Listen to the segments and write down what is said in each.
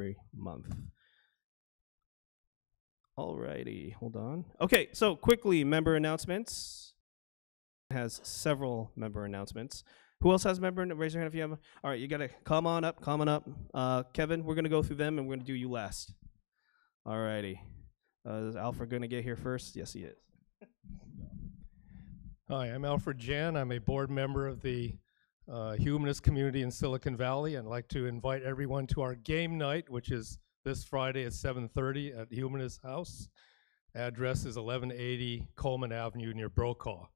every month. Alrighty, hold on. Okay, so quickly, member announcements. Has several member announcements. Who else has member? Raise your hand if you have. All right, you gotta come on up. Kevin, we're gonna go through them, and we're gonna do you last. Alrighty. Is Alfred gonna get here first? Yes, he is. Hi, I'm Alfred Jan. I'm a board member of the humanist community in Silicon Valley, and I'd like to invite everyone to our game night, which is this Friday at 7:30 at Humanist House. Address is 1180 Coleman Avenue near Brokaw.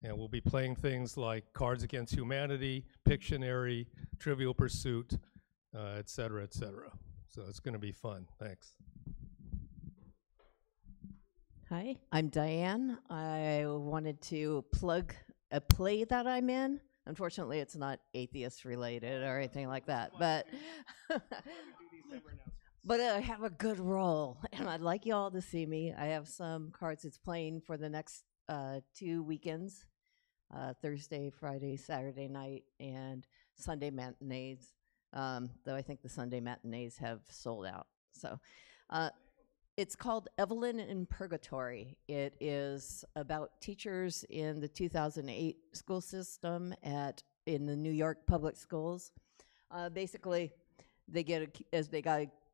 And we'll be playing things like Cards Against Humanity, Pictionary, Trivial Pursuit, et cetera, et cetera. So it's going to be fun. Thanks. Hi, I'm Diane. I wanted to plug a play that I'm in. Unfortunately, it's not atheist related or anything like that, but but I have a good role, and I'd like you all to see me. I have some cards it's playing for the next 2 weekends, Thursday, Friday, Saturday night, and Sunday matinees, though I think the Sunday matinees have sold out. So it's called Evelyn in Purgatory. It is about teachers in the 2008 school system in the New York public schools. Basically, they got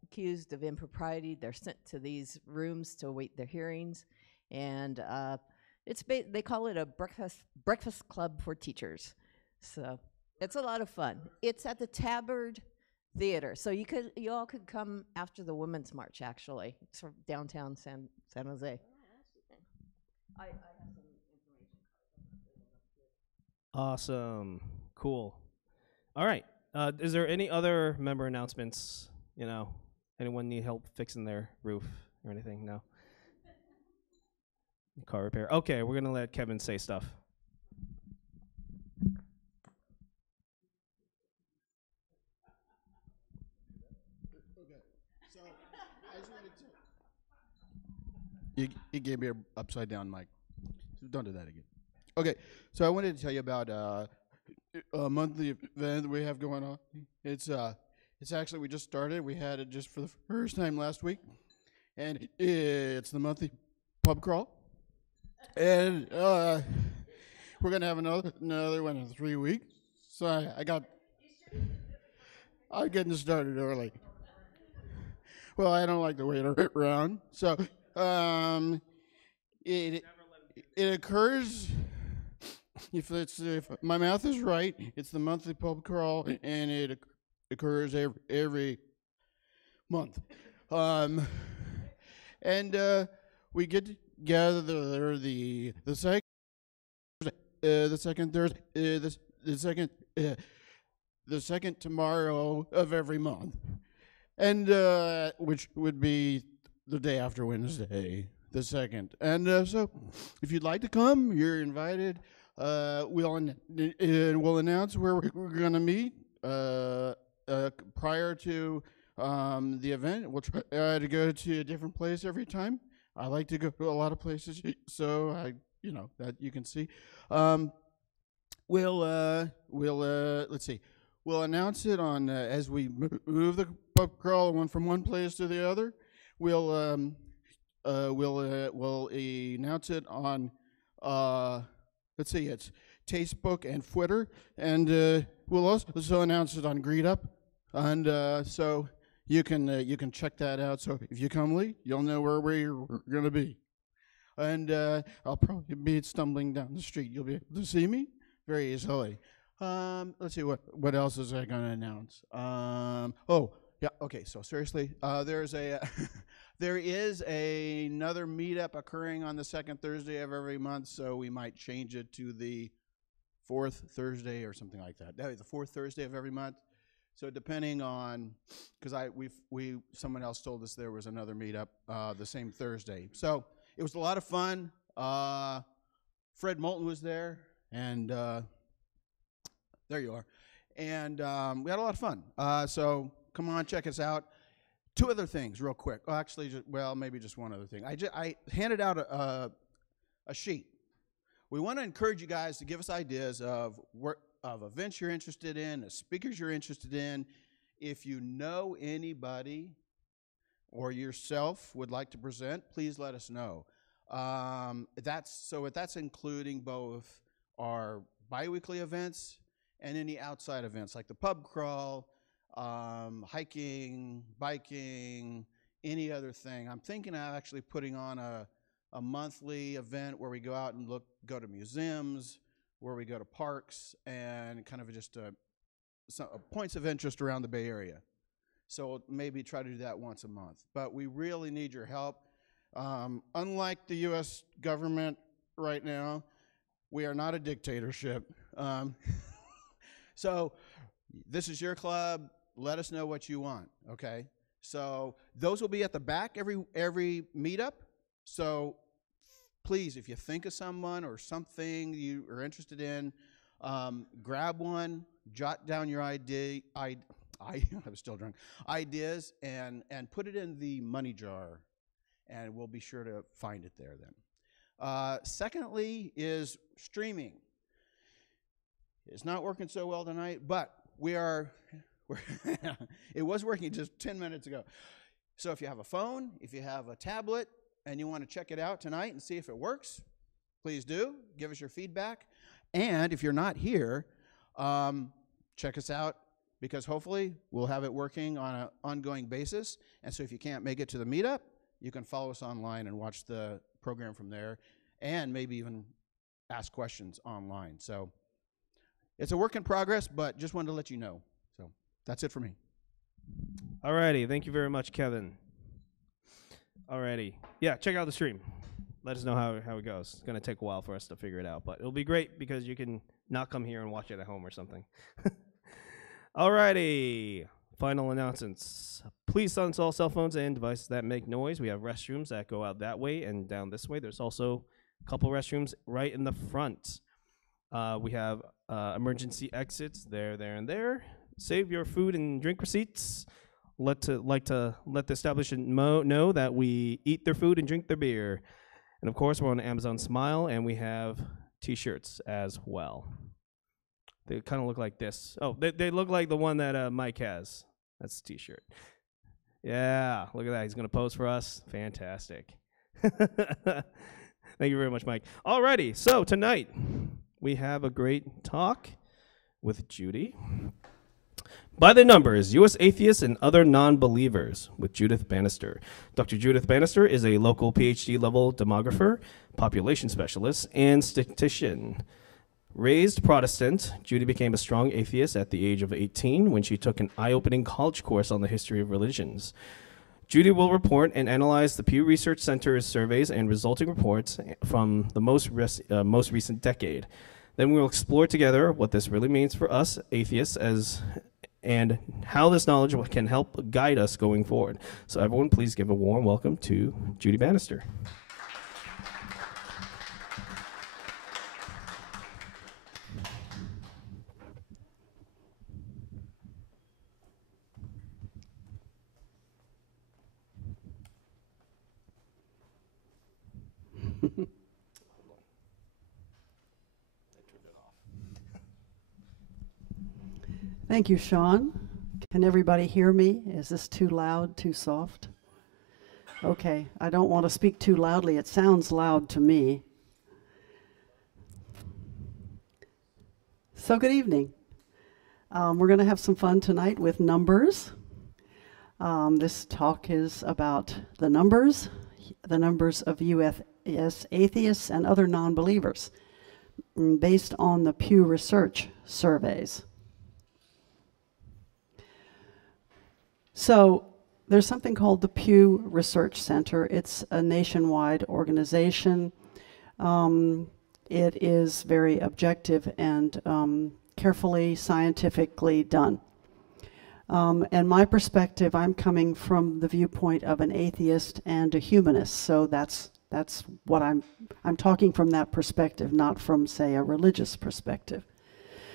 accused of impropriety, they're sent to these rooms to await their hearings, and they call it a breakfast club for teachers. So it's a lot of fun. It's at the Tabard Theater, so you all could come after the Women's March. Actually, it's from downtown San Jose. I have some information. Awesome, cool. All right, is there any other member announcements? Anyone need help fixing their roof or anything? No. Car repair. Okay, we're gonna let Kevin say stuff. Okay, so I just wanted to. You gave me an upside down mic. So don't do that again. Okay, so I wanted to tell you about a monthly event we have going on. It's actually, we just started. We had it just for the first time last week, and it's the monthly pub crawl. And we're gonna have another one in 3 weeks. So I'm getting started early. Well, I don't like to wait around. So it occurs, if my math is right, it's the monthly pub crawl, and it occurs every month. And we get together the second tomorrow of every month, and which would be the day after Wednesday, the 2nd. And so, if you'd like to come, you're invited. We'll announce where we're going to meet prior to the event. We'll try to go to a different place every time. I like to go to a lot of places, so that you can see. Let's see. We'll announce it on as we move the pub crawl from one place to the other. We'll announce it on let's see, it's Facebook and Twitter, and we'll also announce it on GreetUp, and so you can check that out. So if you come late, you'll know where we're gonna be, and I'll probably be stumbling down the street. You'll be able to see me very easily. Let's see, what else is I gonna announce? Oh yeah, okay. So seriously, there is another meetup occurring on the 2nd Thursday of every month. So we might change it to the 4th Thursday or something like that. The 4th Thursday of every month. So depending on, because someone else told us there was another meetup the same Thursday. So it was a lot of fun. Fred Moulton was there, and there you are. And we had a lot of fun. So come on, check us out. 2 other things real quick. Oh, actually, maybe just one other thing. I handed out a sheet. We want to encourage you guys to give us ideas of events you're interested in, speakers you're interested in, If you know anybody or yourself would like to present, please let us know. That's including both our biweekly events and any outside events like the pub crawl, hiking, biking, any other thing. I'm thinking of actually putting on a monthly event where we go out and go to museums, where we go to parks, and kind of just some points of interest around the Bay Area. So maybe try to do that once a month. But we really need your help. Unlike the U.S. government right now, we are not a dictatorship. So this is your club. Let us know what you want, okay? So those will be at the back every meetup. So please, if you think of someone or something you are interested in, grab one, jot down your I was still drunk, ideas, and put it in the money jar, and we'll be sure to find it there then. Secondly is streaming. It's not working so well tonight, but it was working just 10 minutes ago. So if you have a phone, if you have a tablet, and you want to check it out tonight and see if it works, please do. Give us your feedback. And if you're not here, check us out, because hopefully we'll have it working on an ongoing basis. And so if you can't make it to the meetup, you can follow us online and watch the program from there, and maybe even ask questions online. So it's a work in progress, but just wanted to let you know. So that's it for me. All righty. Thank you very much, Kevin. All righty. Yeah, check out the stream. Let us know how it goes. It's going to take a while for us to figure it out, but it'll be great because you can not come here and watch it at home or something. All righty. Final announcements. Please silence all cell phones and devices that make noise. We have restrooms that go out that way and down this way. There's also a couple restrooms right in the front. We have emergency exits there, and there. Save your food and drink receipts. Let the establishment know that we eat their food and drink their beer. And of course, we're on Amazon Smile, and we have T-shirts as well. They kind of look like this. Oh, they look like the one that Mike has. That's the T-shirt. Yeah, look at that. He's going to pose for us. Fantastic. Thank you very much, Mike. Alrighty, so tonight we have a great talk with Judy. By the Numbers, U.S. Atheists and Other Nonbelievers with Judith Banister. Dr. Judith Banister is a local Ph.D. level demographer, population specialist, and statistician. Raised Protestant, Judy became a strong atheist at the age of 18 when she took an eye-opening college course on the history of religions. Judy will report and analyze the Pew Research Center's surveys and resulting reports from the most recent decade. Then we'll explore together what this really means for us atheists and how this knowledge can help guide us going forward. So everyone, please give a warm welcome to Judy Banister. Thank you, Sean. Can everybody hear me? Is this too loud, too soft? Okay, I don't want to speak too loudly. It sounds loud to me. So good evening. We're going to have some fun tonight with numbers. This talk is about the numbers of U.S. atheists and other non-believers, based on the Pew Research surveys. So there's something called the Pew Research Center. It's a nationwide organization. It is very objective and carefully, scientifically done. And my perspective, I'm coming from the viewpoint of an atheist and a humanist. So that's what I'm talking from that perspective, not from, say, a religious perspective.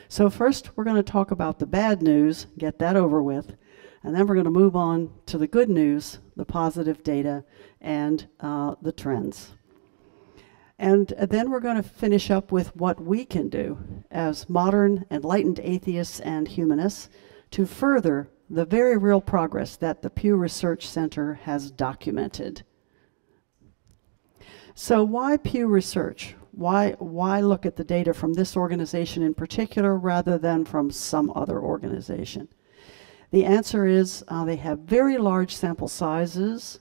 So first, we're going to talk about the bad news, get that over with. And then we're going to move on to the good news, the positive data, and the trends. And then we're going to finish up with what we can do as modern, enlightened atheists and humanists to further the very real progress that the Pew Research Center has documented. So why Pew Research? Why look at the data from this organization in particular rather than from some other organization? The answer is they have very large sample sizes.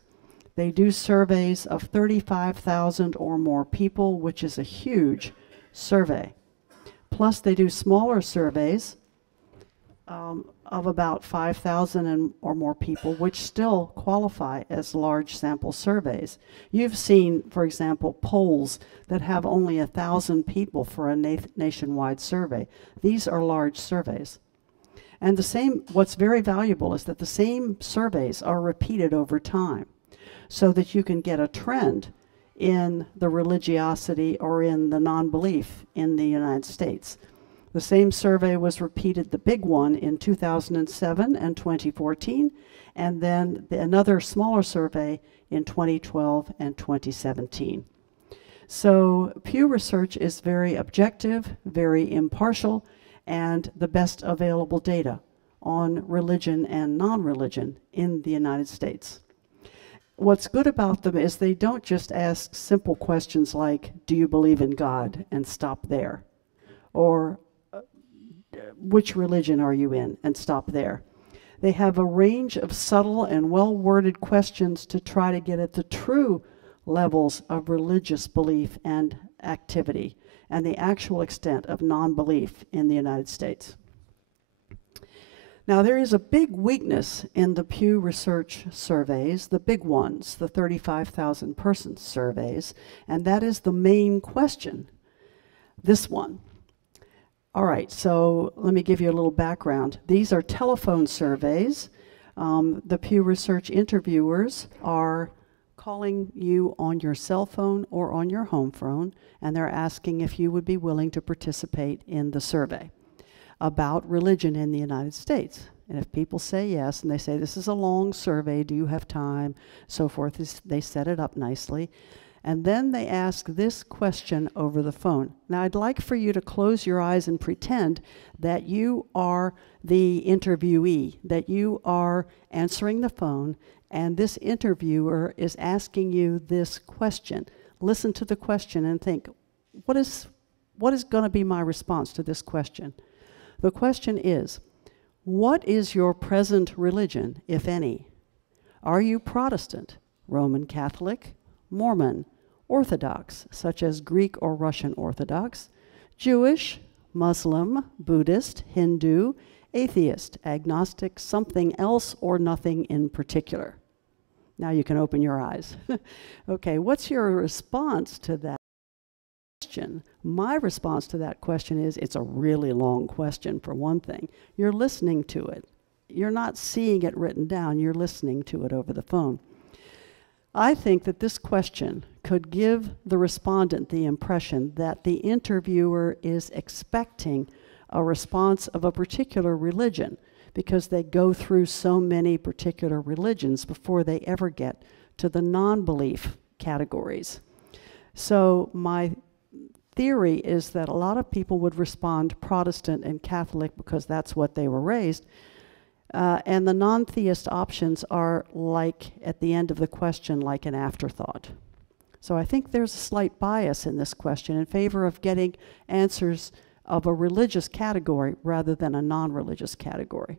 They do surveys of 35,000 or more people, which is a huge survey. Plus, they do smaller surveys of about 5,000 or more people, which still qualify as large sample surveys. You've seen, for example, polls that have only 1,000 people for a nationwide survey. These are large surveys. And the same, what's very valuable is that the same surveys are repeated over time so that you can get a trend in the religiosity or in the non-belief in the United States. The same survey was repeated, the big one, in 2007 and 2014, and then another smaller survey in 2012 and 2017. So Pew Research is very objective, very impartial, and the best available data on religion and non-religion in the United States. What's good about them is they don't just ask simple questions like, do you believe in God, and stop there, or which religion are you in, and stop there. They have a range of subtle and well-worded questions to try to get at the true levels of religious belief and activity and the actual extent of non-belief in the United States. Now, there is a big weakness in the Pew Research surveys, the big ones, the 35,000 person surveys, and that is the main question, this one. All right, so let me give you a little background. These are telephone surveys. The Pew Research interviewers are calling you on your cell phone or on your home phone, and they're asking if you would be willing to participate in the survey about religion in the United States. And if people say yes, and they say, this is a long survey, do you have time, so forth, they set it up nicely. And then they ask this question over the phone. Now, I'd like for you to close your eyes and pretend that you are the interviewee, that you are answering the phone, and this interviewer is asking you this question. Listen to the question and think, what is going to be my response to this question? The question is, what is your present religion, if any? Are you Protestant, Roman Catholic, Mormon, Orthodox, such as Greek or Russian Orthodox, Jewish, Muslim, Buddhist, Hindu, atheist, agnostic, something else, or nothing in particular? Now you can open your eyes. Okay, what's your response to that question? My response to that question is, it's a really long question, for one thing. You're listening to it. You're not seeing it written down, you're listening to it over the phone. I think that this question could give the respondent the impression that the interviewer is expecting a response of a particular religion, because they go through so many particular religions before they ever get to the non-belief categories. So my theory is that a lot of people would respond Protestant and Catholic because that's what they were raised, and the non-theist options are, like, at the end of the question, like an afterthought. So I think there's a slight bias in this question in favor of getting answers of a religious category rather than a non-religious category.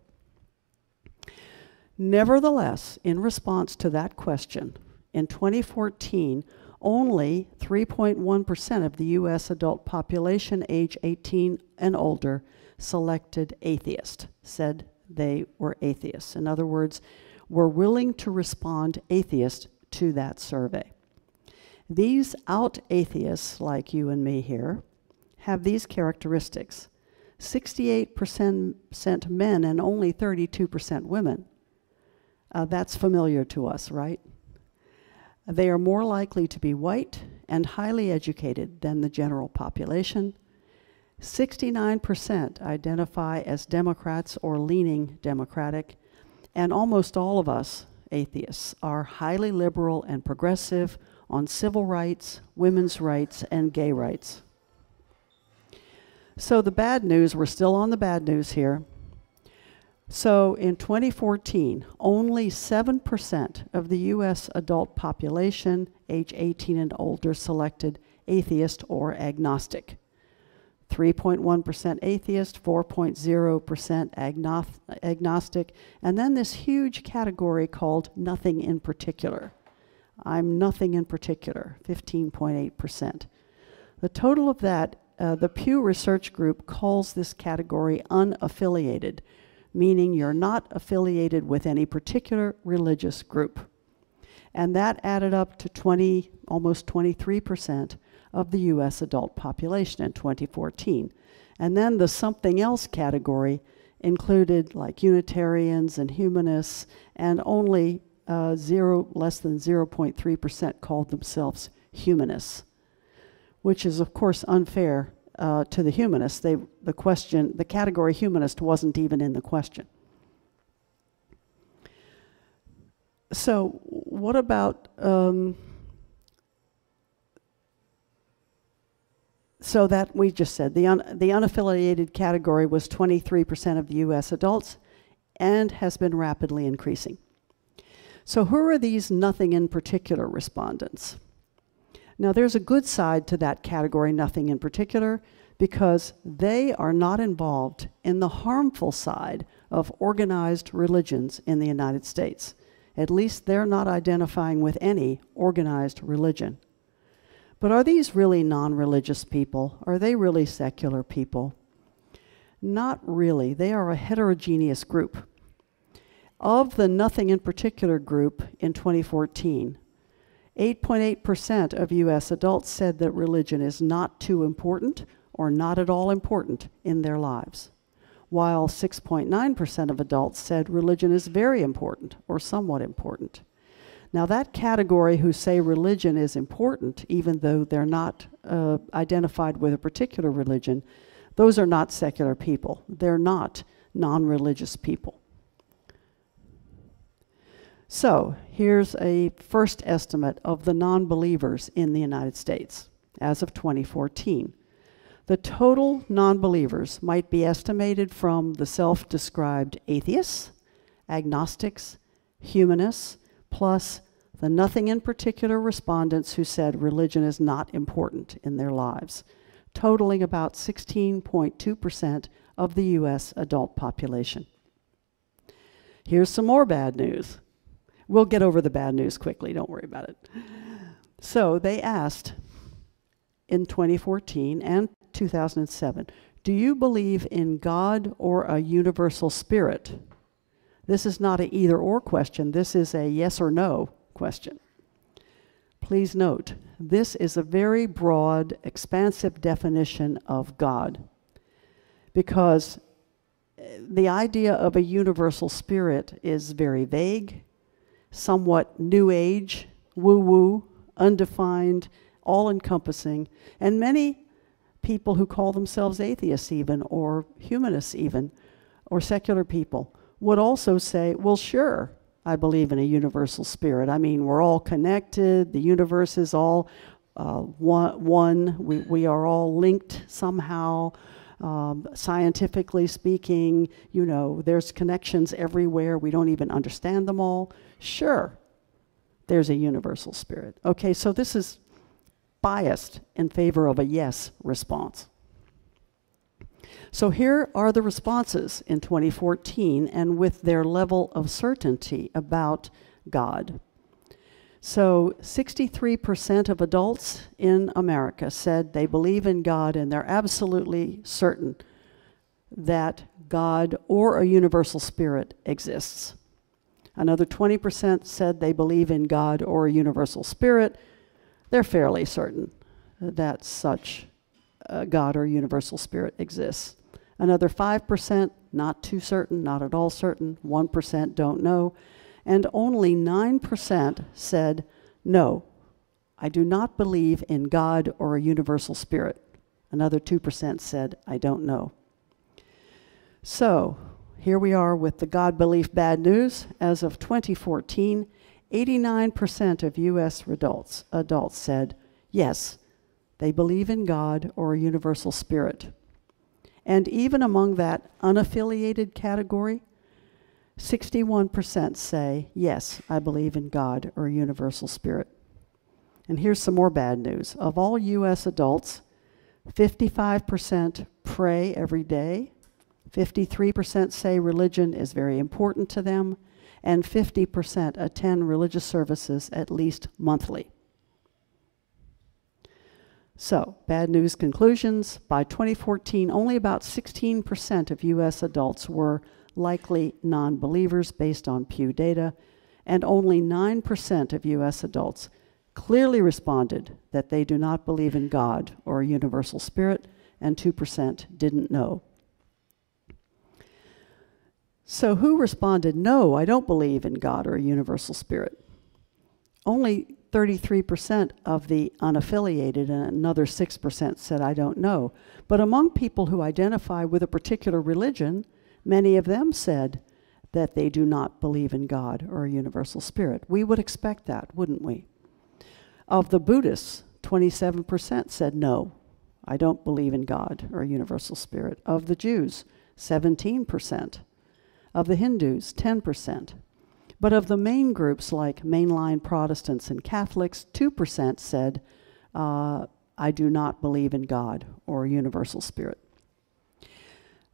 Nevertheless, in response to that question, in 2014, only 3.1% of the U.S. adult population age 18 and older selected atheist, said they were atheists. In other words, were willing to respond atheist to that survey. These out atheists, like you and me here, have these characteristics: 68% men and only 32% women. That's familiar to us, right? They are more likely to be white and highly educated than the general population. 69% identify as Democrats or leaning Democratic, and almost all of us atheists are highly liberal and progressive on civil rights, women's rights, and gay rights. So the bad news, we're still on the bad news here. So in 2014, only 7% of the US adult population age 18 and older selected atheist or agnostic. 3.1% atheist, 4.0% agnostic, and then this huge category called nothing in particular. I'm nothing in particular, 15.8%. The total of that, the Pew Research Group calls this category unaffiliated, meaning you're not affiliated with any particular religious group. And that added up to almost 23% of the US adult population in 2014. And then the something else category included like Unitarians and humanists, and only less than 0.3% called themselves humanists, which is of course unfair to the humanists. The category humanist wasn't even in the question. So what about, so that we just said, the unaffiliated category was 23% of the US adults and has been rapidly increasing. So who are these nothing in particular respondents? Now there's a good side to that category, nothing in particular, because they are not involved in the harmful side of organized religions in the United States. At least they're not identifying with any organized religion. But are these really non-religious people? Are they really secular people? Not really. They are a heterogeneous group. Of the nothing in particular group in 2014, 8.8% of US adults said that religion is not too important or not at all important in their lives, while 6.9% of adults said religion is very important or somewhat important. Now that category who say religion is important, even though they're not identified with a particular religion, those are not secular people. They're not non-religious people. So here's a first estimate of the non-believers in the United States as of 2014. The total non-believers might be estimated from the self-described atheists, agnostics, humanists, plus the nothing in particular respondents who said religion is not important in their lives, totaling about 16.2% of the US adult population. Here's some more bad news. We'll get over the bad news quickly, don't worry about it. So they asked in 2014 and 2007, do you believe in God or a universal spirit? This is not an either or question, this is a yes or no question. Please note, this is a very broad, expansive definition of God, because the idea of a universal spirit is very vague, somewhat new age, woo-woo, undefined, all-encompassing, and many people who call themselves atheists even, or humanists even, or secular people, would also say, well, sure, I believe in a universal spirit. I mean, we're all connected, the universe is all one, we are all linked somehow, scientifically speaking, you know, there's connections everywhere, we don't even understand them all. Sure, there's a universal spirit. Okay, so this is biased in favor of a yes response. So here are the responses in 2014 and with their level of certainty about God. So 63% of adults in America said they believe in God and they're absolutely certain that God or a universal spirit exists. Another 20% said they believe in God or a universal spirit. They're fairly certain that such God or universal spirit exists. Another 5%, not too certain, not at all certain. 1% don't know. And only 9% said, no, I do not believe in God or a universal spirit. Another 2% said, I don't know. So here we are with the God belief bad news. As of 2014, 89% of US adults said, yes, they believe in God or a universal spirit. And even among that unaffiliated category, 61% say, yes, I believe in God or a universal spirit. And here's some more bad news. Of all U.S. adults, 55% pray every day, 53% say religion is very important to them, and 50% attend religious services at least monthly. So, bad news conclusions. By 2014, only about 16% of U.S. adults were likely non-believers based on Pew data, and only 9% of U.S. adults clearly responded that they do not believe in God or a universal spirit, and 2% didn't know. So who responded, no, I don't believe in God or a universal spirit? Only 33% of the unaffiliated and another 6% said, I don't know. But among people who identify with a particular religion, many of them said that they do not believe in God or a universal spirit. We would expect that, wouldn't we? Of the Buddhists, 27% said, no, I don't believe in God or a universal spirit. Of the Jews, 17%. Of the Hindus, 10%. But of the main groups like mainline Protestants and Catholics, 2% said, I do not believe in God or a universal spirit.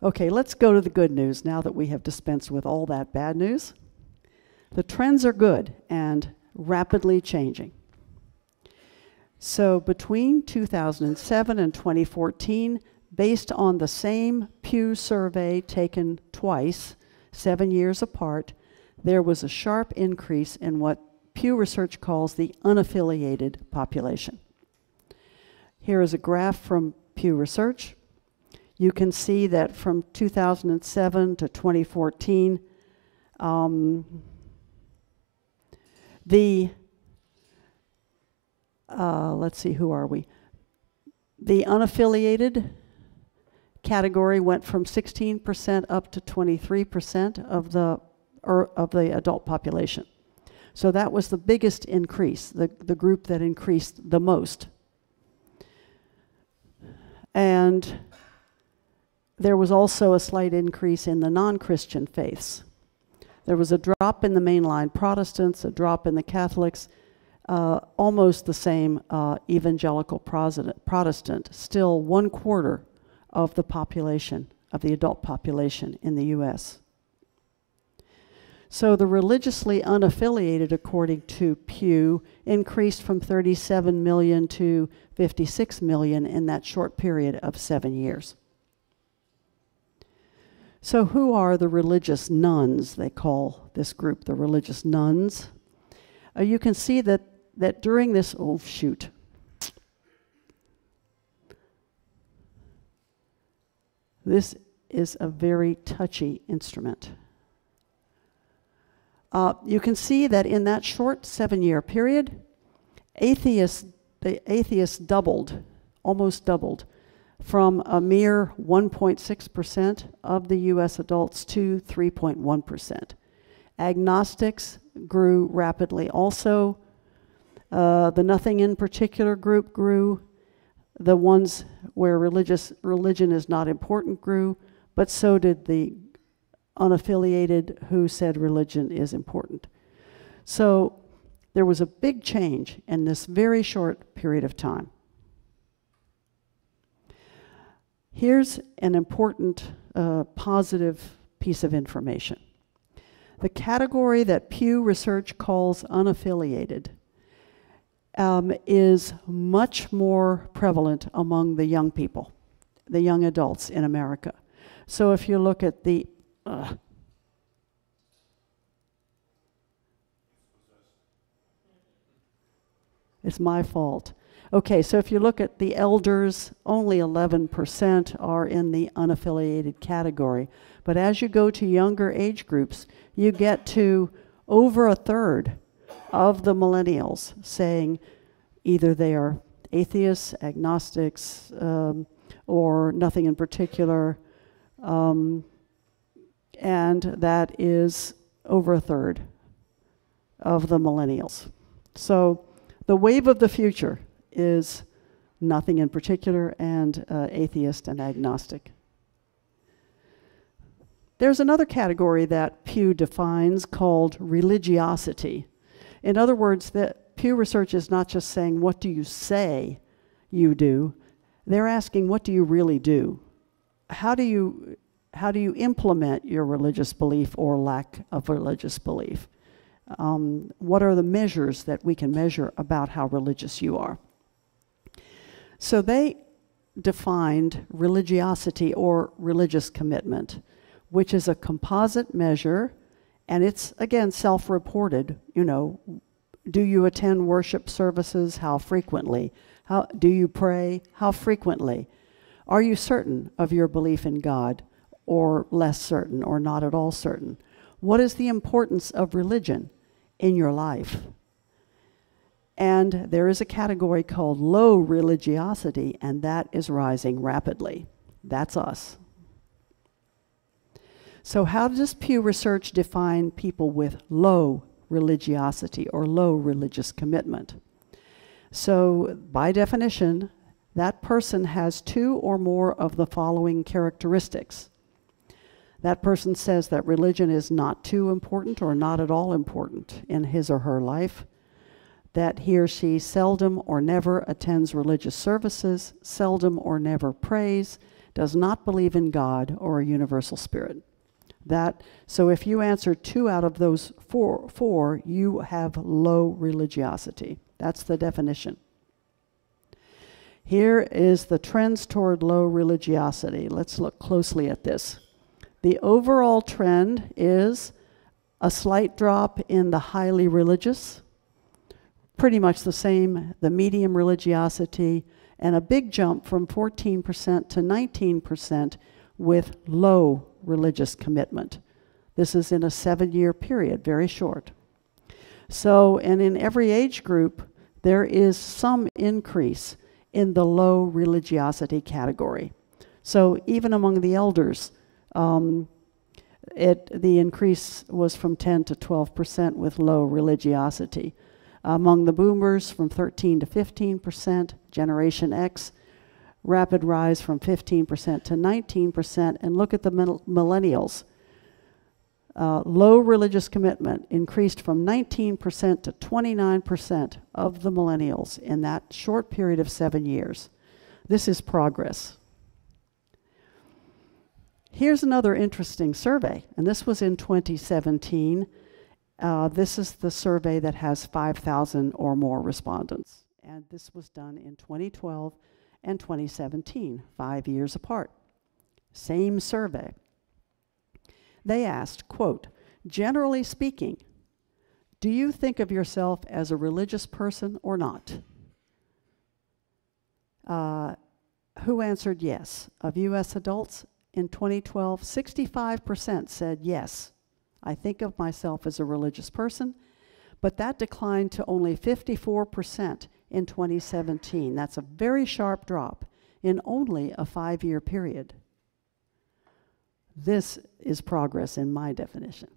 Okay, let's go to the good news now that we have dispensed with all that bad news. The trends are good and rapidly changing. So between 2007 and 2014, based on the same Pew survey taken twice, 7 years apart, there was a sharp increase in what Pew Research calls the unaffiliated population. Here is a graph from Pew Research. You can see that from 2007 to 2014, let's see, who are we? The unaffiliated category went from 16% up to 23% of the adult population. So that was the biggest increase, the group that increased the most. And there was also a slight increase in the non-Christian faiths. There was a drop in the mainline Protestants, a drop in the Catholics, almost the same evangelical Protestant, still 1/4 of the population, of the adult population in the U.S. So the religiously unaffiliated, according to Pew, increased from 37 million to 56 million in that short period of 7 years. So who are the religious nuns? They call this group the religious nuns. You can see that during this, oh shoot. This is a very touchy instrument. You can see that in that short 7-year period, the atheists doubled, almost doubled, from a mere 1.6% of the U.S. adults to 3.1%. Agnostics grew rapidly also. The nothing in particular group grew. The ones where religion is not important grew, but so did the unaffiliated who said religion is important. So there was a big change in this very short period of time. Here's an important positive piece of information. The category that Pew Research calls unaffiliated is much more prevalent among the young people, the young adults in America. So if you look at the it's my fault. Okay, so if you look at the elders, only 11% are in the unaffiliated category. But as you go to younger age groups, you get to over 1/3 of the millennials saying either they are atheists, agnostics, or nothing in particular, and that is over 1/3 of the millennials. So the wave of the future is nothing in particular and atheist and agnostic. There's another category that Pew defines called religiosity. In other words, that Pew Research is not just saying, what do you say you do? They're asking, what do you really do? How do you implement your religious belief or lack of religious belief? What are the measures that we can measure about how religious you are? So they defined religiosity or religious commitment, which is a composite measure, and it's, again, self-reported. You know, do you attend worship services? How frequently? How do you pray? How frequently? Are you certain of your belief in God, or less certain, or not at all certain? What is the importance of religion in your life? And there is a category called low religiosity, and that is rising rapidly. That's us. So how does Pew Research define people with low religiosity or low religious commitment? So by definition, that person has two or more of the following characteristics. That person says that religion is not too important or not at all important in his or her life, that he or she seldom or never attends religious services, seldom or never prays, does not believe in God or a universal spirit. So if you answer 2 out of those four, you have low religiosity. That's the definition. Here is the trends toward low religiosity. Let's look closely at this. The overall trend is a slight drop in the highly religious, pretty much the same, the medium religiosity, and a big jump from 14% to 19% with low religious commitment. This is in a 7-year period, very short. So, and in every age group, there is some increase in the low religiosity category. So even among the elders, the increase was from 10 to 12% with low religiosity. Among the boomers, from 13 to 15%, Generation X, rapid rise from 15% to 19%, and look at the millennials. Low religious commitment increased from 19% to 29% of the millennials in that short period of 7 years. This is progress. Here's another interesting survey, and this was in 2017. This is the survey that has 5,000 or more respondents, and this was done in 2012 and 2017, 5 years apart. Same survey. They asked, quote, generally speaking, do you think of yourself as a religious person or not? Who answered yes? Of U.S. adults in 2012, 65% said yes, I think of myself as a religious person, but that declined to only 54% in 2017. That's a very sharp drop in only a 5-year period. This is progress in my definition.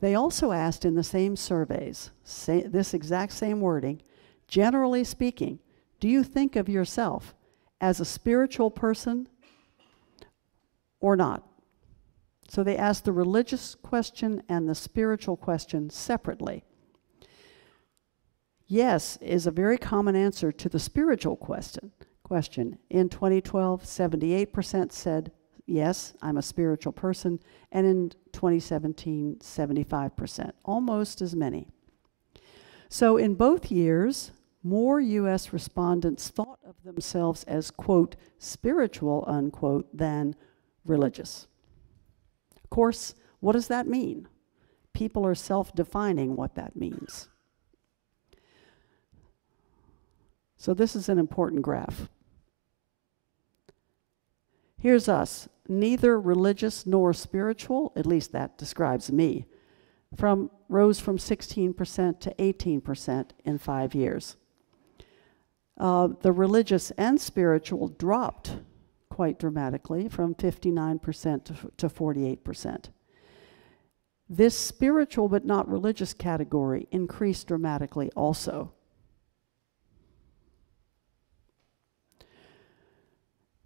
They also asked in the same surveys, this exact same wording, generally speaking, do you think of yourself as a spiritual person or not? So they asked the religious question and the spiritual question separately. Yes is a very common answer to the spiritual question. In 2012, 78% said, yes, I'm a spiritual person, and in 2017, 75%, almost as many. So in both years, more U.S. respondents thought of themselves as, quote, spiritual, unquote, than religious. Of course, what does that mean? People are self-defining what that means. So this is an important graph. Here's us, neither religious nor spiritual, at least that describes me, rose from 16% to 18% in 5 years. The religious and spiritual dropped quite dramatically from 59% to 48%. This spiritual but not religious category increased dramatically also.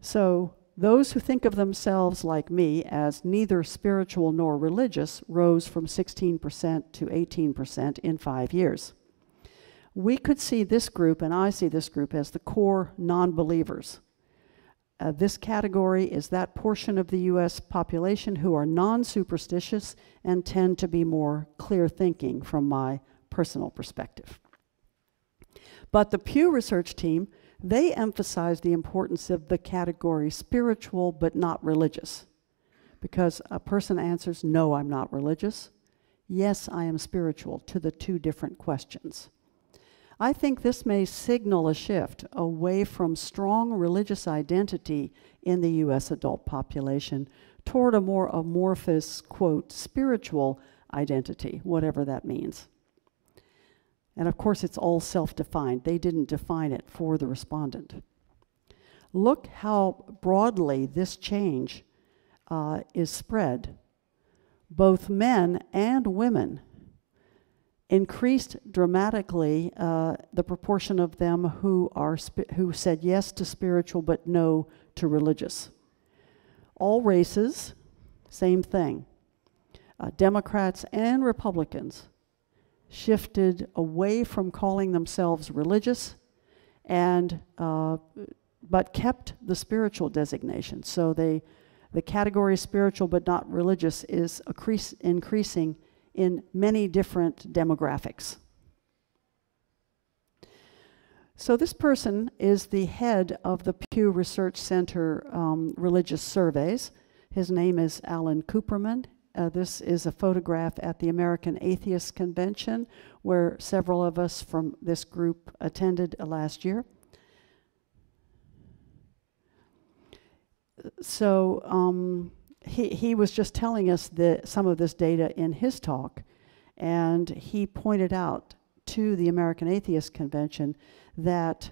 So those who think of themselves like me as neither spiritual nor religious rose from 16% to 18% in 5 years. We could see this group, and I see this group, as the core non-believers. This category is that portion of the U.S. population who are non-superstitious and tend to be more clear-thinking from my personal perspective. But the Pew Research team, they emphasize the importance of the category spiritual but not religious. Because a person answers, no, I'm not religious. Yes, I am spiritual, to the two different questions. I think this may signal a shift away from strong religious identity in the U.S. adult population toward a more amorphous, quote, spiritual identity, whatever that means. And of course, it's all self-defined. They didn't define it for the respondent. Look how broadly this change is spread. Both men and women increased dramatically the proportion of them who said yes to spiritual but no to religious. All races, same thing. Democrats and Republicans shifted away from calling themselves religious and but kept the spiritual designation. So the category spiritual but not religious is increasing in many different demographics. So this person is the head of the Pew Research Center religious surveys. His name is Alan Cooperman. This is a photograph at the American Atheist Convention, where several of us from this group attended last year. So he was just telling us some of this data in his talk, and he pointed out to the American Atheist Convention that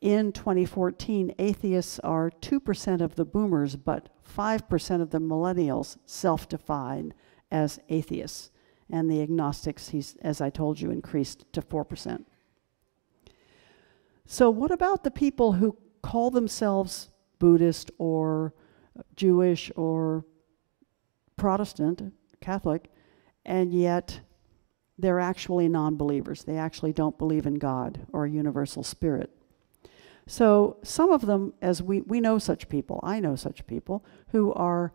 in 2014, atheists are 2% of the boomers, but 5% of the millennials self-define as atheists, and the agnostics, as I told you, increased to 4%. So what about the people who call themselves Buddhist or Jewish or Protestant, Catholic, and yet they're actually non-believers? They actually don't believe in God or a universal spirit. So some of them, as we know such people, I know such people, who are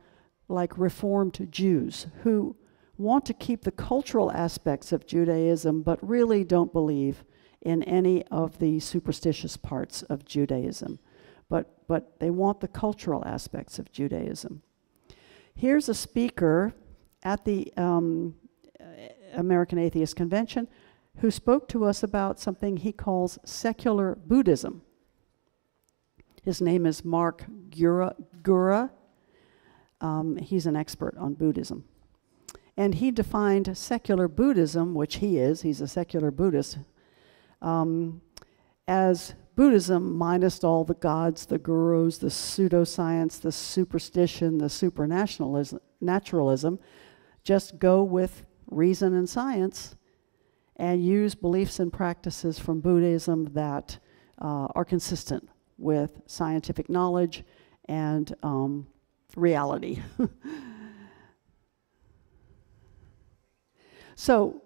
like Reformed Jews, who want to keep the cultural aspects of Judaism, but really don't believe in any of the superstitious parts of Judaism. But they want the cultural aspects of Judaism. Here's a speaker at the American Atheist Convention who spoke to us about something he calls secular Buddhism. His name is Mark Gura. He's an expert on Buddhism. And he defined secular Buddhism, which he's a secular Buddhist, as Buddhism minus all the gods, the gurus, the pseudoscience, the superstition, the supernaturalism. Just go with reason and science and use beliefs and practices from Buddhism that are consistent with scientific knowledge and reality. So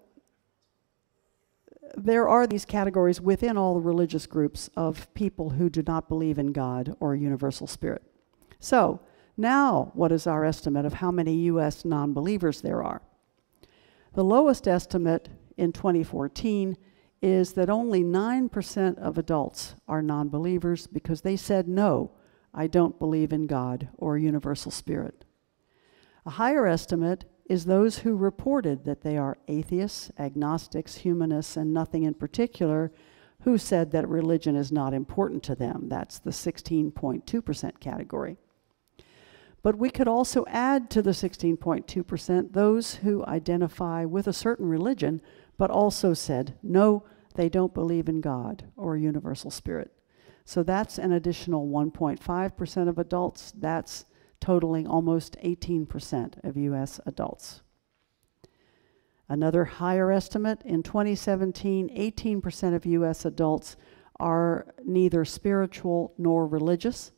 there are these categories within all the religious groups of people who do not believe in God or a universal spirit. So now what is our estimate of how many U.S. non-believers there are? The lowest estimate in 2014 is that only 9% of adults are non-believers because they said, no, I don't believe in God or a universal spirit. A higher estimate is those who reported that they are atheists, agnostics, humanists, and nothing in particular, who said that religion is not important to them. That's the 16.2% category. But we could also add to the 16.2% those who identify with a certain religion, but also said, no, they don't believe in God or a universal spirit. So that's an additional 1.5% of adults. That's totaling almost 18% of U.S. adults. Another higher estimate, in 2017, 18% of U.S. adults are neither spiritual nor religious.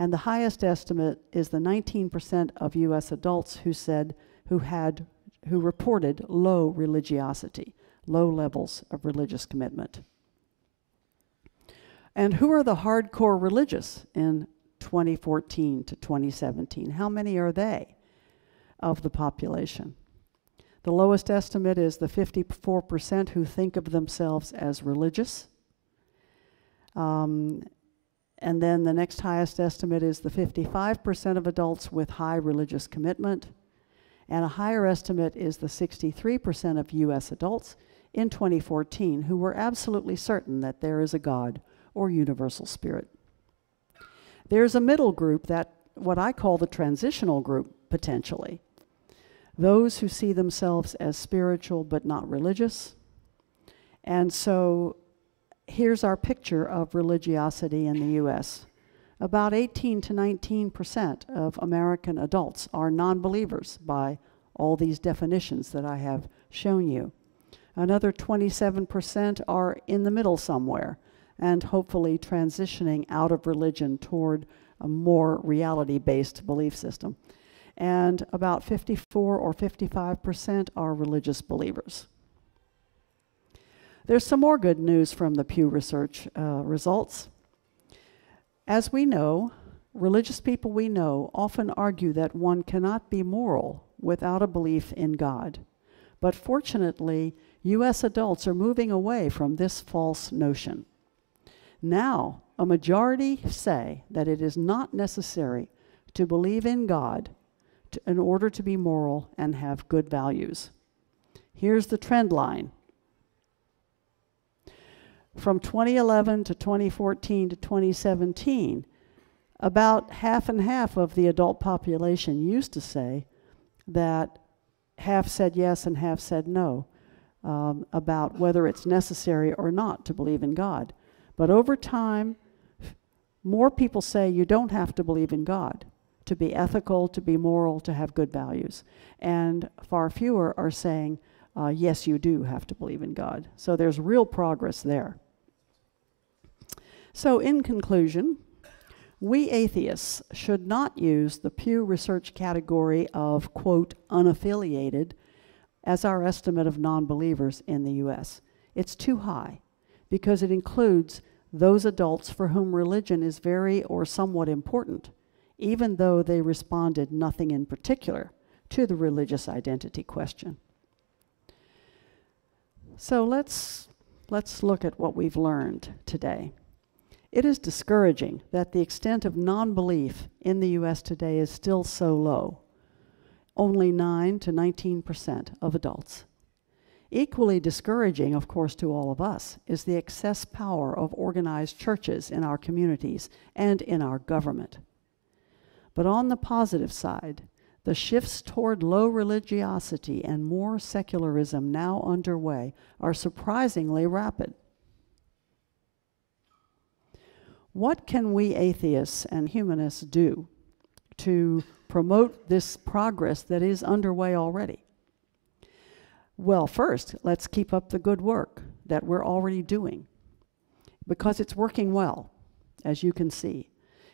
And the highest estimate is the 19% of U.S. adults who reported low religiosity, low levels of religious commitment. And who are the hardcore religious in 2014 to 2017? How many are they of the population? The lowest estimate is the 54% who think of themselves as religious. And then the next highest estimate is the 55% of adults with high religious commitment. And a higher estimate is the 63% of U.S. adults in 2014 who were absolutely certain that there is a God or universal spirit. There's a middle group, that what I call the transitional group, potentially. Those who see themselves as spiritual but not religious. And so here's our picture of religiosity in the U.S. About 18 to 19% of American adults are non-believers by all these definitions that I have shown you. Another 27% are in the middle somewhere, and hopefully transitioning out of religion toward a more reality-based belief system. And about 54 or 55% are religious believers. There's some more good news from the Pew Research results. As we know, religious people we know often argue that one cannot be moral without a belief in God. But fortunately, U.S. adults are moving away from this false notion. Now, a majority say that it is not necessary to believe in God in order to be moral and have good values. Here's the trend line. From 2011 to 2014 to 2017, about half and half of the adult population used to say that half said yes and half said no about whether it's necessary or not to believe in God. But over time, more people say you don't have to believe in God to be ethical, to be moral, to have good values. And far fewer are saying, yes, you do have to believe in God. So there's real progress there. So in conclusion, we atheists should not use the Pew Research category of, quote, unaffiliated as our estimate of non-believers in the U.S. It's too high because it includes those adults for whom religion is very or somewhat important, even though they responded nothing in particular to the religious identity question. So let's look at what we've learned today. It is discouraging that the extent of non-belief in the U.S. today is still so low, only 9 to 19% of adults. Equally discouraging, of course, to all of us is the excess power of organized churches in our communities and in our government. But on the positive side, the shifts toward low religiosity and more secularism now underway are surprisingly rapid. What can we atheists and humanists do to promote this progress that is underway already? Well, first, let's keep up the good work that we're already doing, because it's working well, as you can see.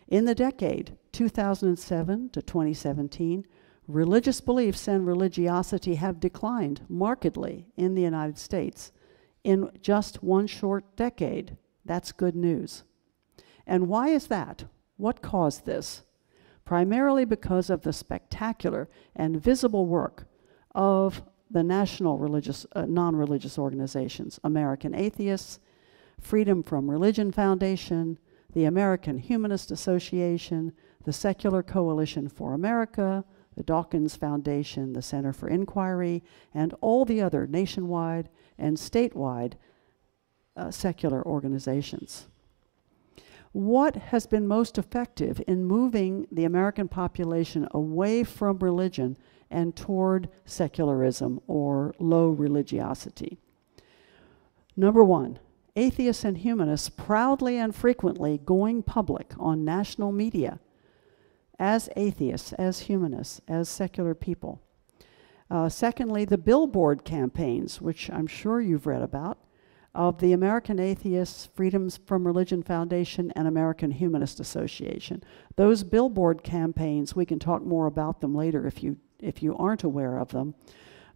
In the decade 2007 to 2017, religious beliefs and religiosity have declined markedly in the United States in just one short decade. That's good news. And why is that? What caused this? Primarily because of the spectacular and visible work of the national non-religious organizations, American Atheists, Freedom from Religion Foundation, the American Humanist Association, the Secular Coalition for America, the Dawkins Foundation, the Center for Inquiry, and all the other nationwide and statewide secular organizations. What has been most effective in moving the American population away from religion and toward secularism or low religiosity? Number one, atheists and humanists proudly and frequently going public on national media as atheists, as humanists, as secular people. Secondly, the billboard campaigns, which I'm sure you've read about, of the American Atheists, Freedoms from Religion Foundation, and American Humanist Association. Those billboard campaigns, we can talk more about them later if you aren't aware of them,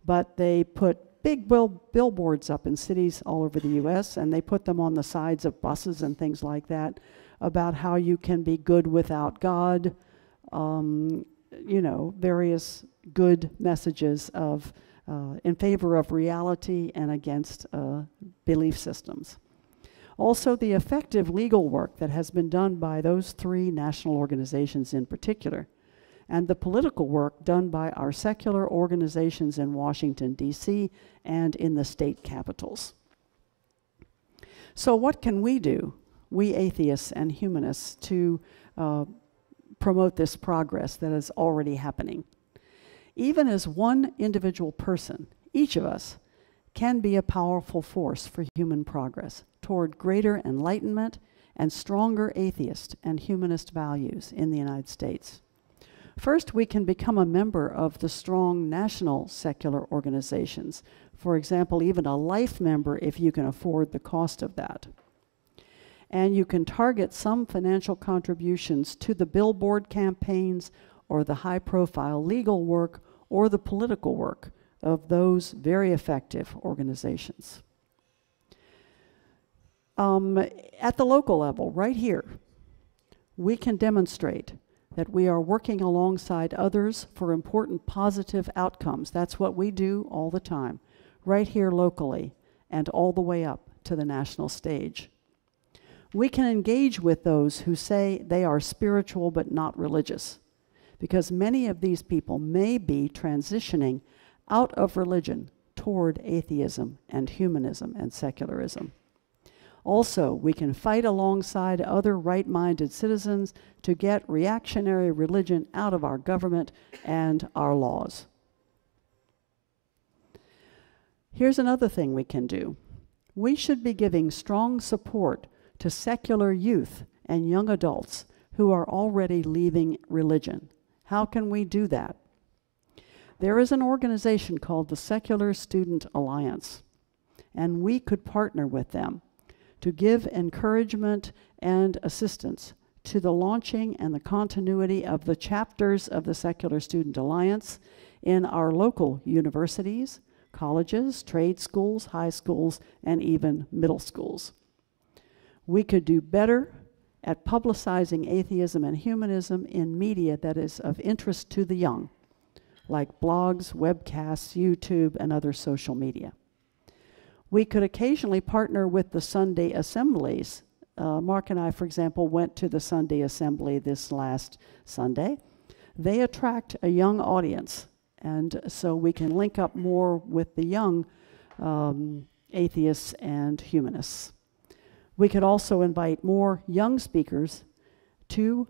but they put big billboards up in cities all over the U.S., and they put them on the sides of buses and things like that about how you can be good without God, you know, various good messages of in favor of reality and against belief systems. Also, the effective legal work that has been done by those three national organizations in particular, and the political work done by our secular organizations in Washington, D.C., and in the state capitals. So what can we do, we atheists and humanists, to promote this progress that is already happening? Even as one individual person, each of us can be a powerful force for human progress toward greater enlightenment and stronger atheist and humanist values in the United States. First, we can become a member of the strong national secular organizations. For example, even a life member if you can afford the cost of that. And you can target some financial contributions to the billboard campaigns or the high-profile legal work or the political work of those very effective organizations. At the local level, right here, we can demonstrate that we are working alongside others for important positive outcomes. That's what we do all the time, right here locally and all the way up to the national stage. We can engage with those who say they are spiritual but not religious, because many of these people may be transitioning out of religion toward atheism and humanism and secularism. Also, we can fight alongside other right-minded citizens to get reactionary religion out of our government and our laws. Here's another thing we can do. We should be giving strong support to secular youth and young adults who are already leaving religion. How can we do that? There is an organization called the Secular Student Alliance, and we could partner with them to give encouragement and assistance to the launching and the continuity of the chapters of the Secular Student Alliance in our local universities, colleges, trade schools, high schools, and even middle schools. We could do better at publicizing atheism and humanism in media that is of interest to the young, like blogs, webcasts, YouTube, and other social media. We could occasionally partner with the Sunday assemblies. Mark and I, for example, went to the Sunday assembly this last Sunday. They attract a young audience, and so we can link up more with the young atheists and humanists. We could also invite more young speakers to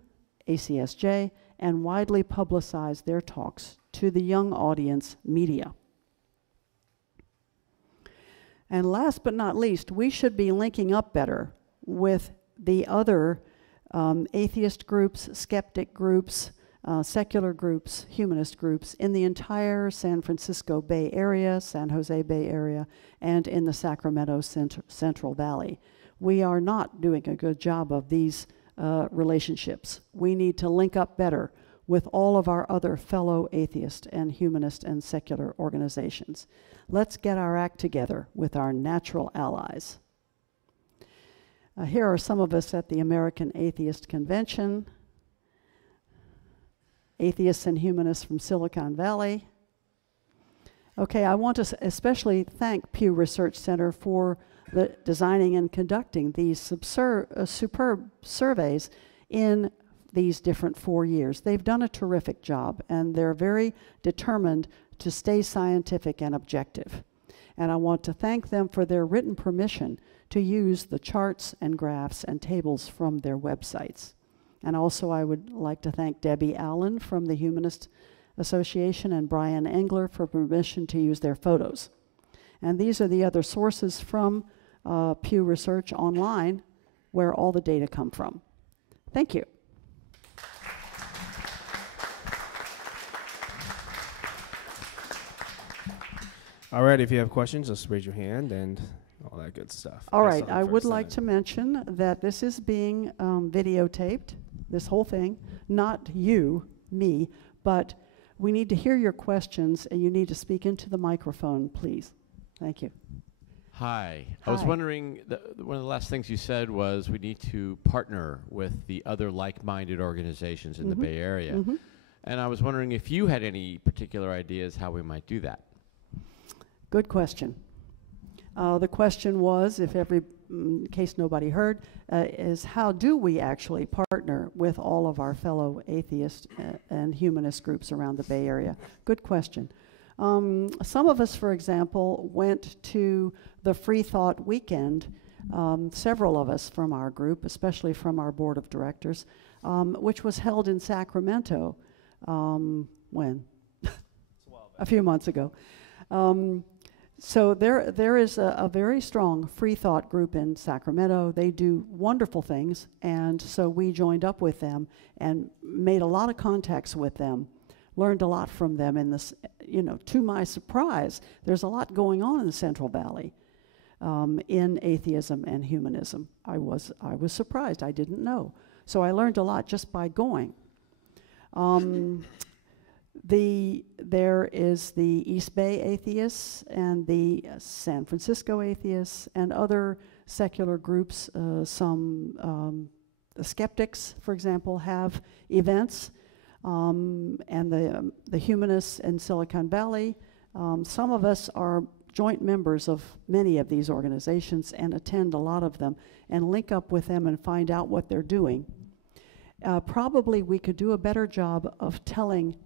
ACSJ and widely publicize their talks to the young audience media. And last but not least, we should be linking up better with the other atheist groups, skeptic groups, secular groups, humanist groups in the entire San Francisco Bay Area, San Jose Bay Area, and in the Sacramento Central Valley. We are not doing a good job of these relationships. We need to link up better with all of our other fellow atheist and humanist and secular organizations. Let's get our act together with our natural allies. Here are some of us at the American Atheist Convention. Atheists and humanists from Silicon Valley. Okay, I want to especially thank Pew Research Center for designing and conducting these superb surveys in these different 4 years. They've done a terrific job, and they're very determined to stay scientific and objective. And I want to thank them for their written permission to use the charts and graphs and tables from their websites. And also I would like to thank Debbie Allen from the Humanist Association and Brian Engler for permission to use their photos. And these are the other sources from Pew Research online where all the data come from. Thank you. All right, if you have questions, just raise your hand and all that good stuff. All I right, saw them I would first like time. to mention that this is being videotaped, this whole thing, not you, me, but we need to hear your questions, and you need to speak into the microphone, please. Thank you. Hi. I was Hi. wondering, one of the last things you said was we need to partner with the other like-minded organizations in the Bay Area. Mhm. And I was wondering if you had any particular ideas how we might do that. Good question. The question was, if every, in case nobody heard, is how do we actually partner with all of our fellow atheist and humanist groups around the Bay Area? Good question. Some of us, for example, went to the Free Thought Weekend, several of us from our group, especially from our board of directors, which was held in Sacramento, when? A few months ago. So there is a very strong free thought group in Sacramento. They do wonderful things, and so we joined up with them and made a lot of contacts with them, learned a lot from them in this, you know, to my surprise, there's a lot going on in the Central Valley in atheism and humanism. I was surprised, I didn't know. So I learned a lot just by going. There is the East Bay Atheists and the San Francisco Atheists and other secular groups. The skeptics, for example, have events, and the humanists in Silicon Valley. Some of us are joint members of many of these organizations and attend a lot of them and link up with them and find out what they're doing. Probably we could do a better job of telling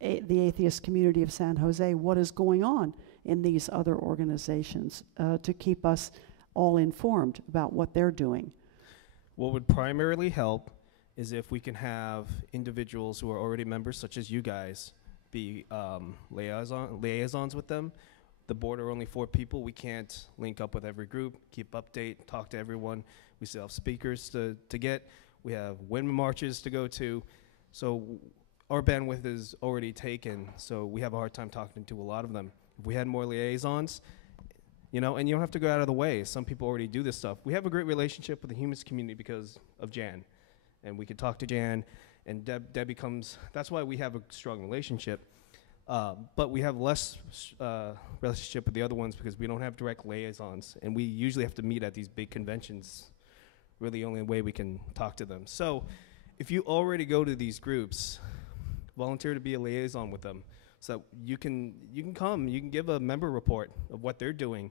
the atheist community of San Jose what is going on in these other organizations to keep us all informed about what they're doing. What would primarily help is if we can have individuals who are already members, such as you guys, be liaisons with them. The board are only 4 people. We can't link up with every group, keep update, talk to everyone. We still have speakers to get. We have women marches to go to. So our bandwidth is already taken, so we have a hard time talking to a lot of them. If we had more liaisons, you know, and you don't have to go out of the way. Some people already do this stuff. We have a great relationship with the humanist community because of Jan. And we could talk to Jan, and Deb becomes, that's why we have a strong relationship. But we have less relationship with the other ones because we don't have direct liaisons. And we usually have to meet at these big conventions, really the only way we can talk to them. So if you already go to these groups, volunteer to be a liaison with them. So you can come, you can give a member report of what they're doing,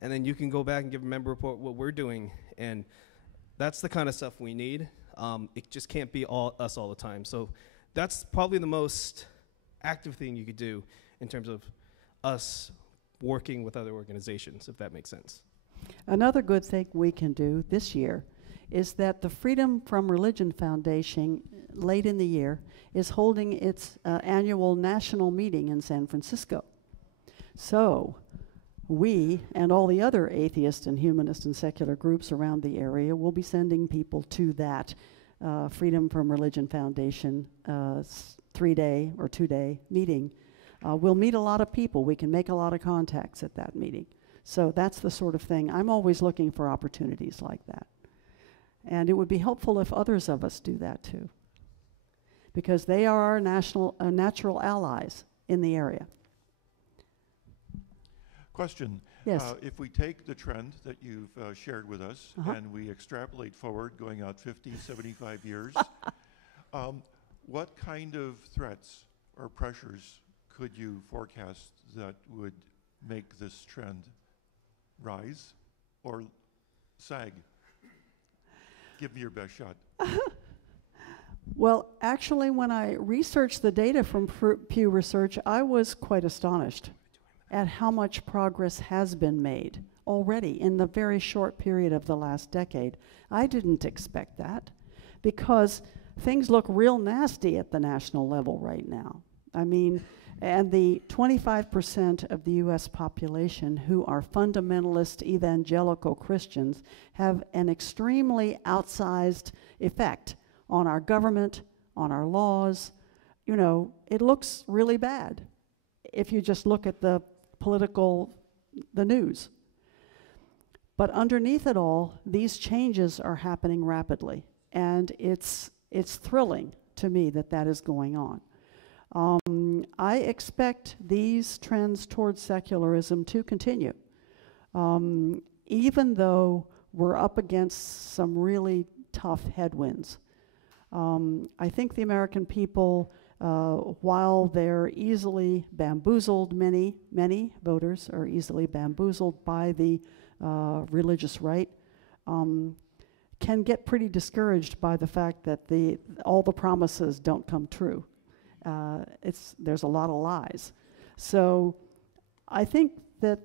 and then you can go back and give a member report what we're doing. And that's the kind of stuff we need. It just can't be us all the time. So that's probably the most active thing you could do in terms of us working with other organizations, if that makes sense. Another good thing we can do this year is that the Freedom from Religion Foundation, late in the year, is holding its annual national meeting in San Francisco. So we and all the other atheist and humanist and secular groups around the area will be sending people to that Freedom from Religion Foundation 3-day or 2-day meeting. We'll meet a lot of people. We can make a lot of contacts at that meeting. So that's the sort of thing. I'm always looking for opportunities like that. And it would be helpful if others of us do that too, because they are our natural allies in the area. Question. Yes. If we take the trend that you've shared with us and we extrapolate forward, going out 50, 75 years, what kind of threats or pressures could you forecast that would make this trend rise or sag? Give me your best shot. Well, actually, when I researched the data from Pew Research, I was quite astonished at how much progress has been made already in the very short period of the last decade. I didn't expect that because things look real nasty at the national level right now. I mean, and the 25% of the US population who are fundamentalist evangelical Christians have an extremely outsized effect on our government, on our laws. You know, it looks really bad if you just look at the news. But underneath it all, these changes are happening rapidly, and it's thrilling to me that that is going on. I expect these trends towards secularism to continue, even though we're up against some really tough headwinds. I think the American people, while they're easily bamboozled, many voters are easily bamboozled by the religious right, can get pretty discouraged by the fact that all the promises don't come true. There's a lot of lies. So I think that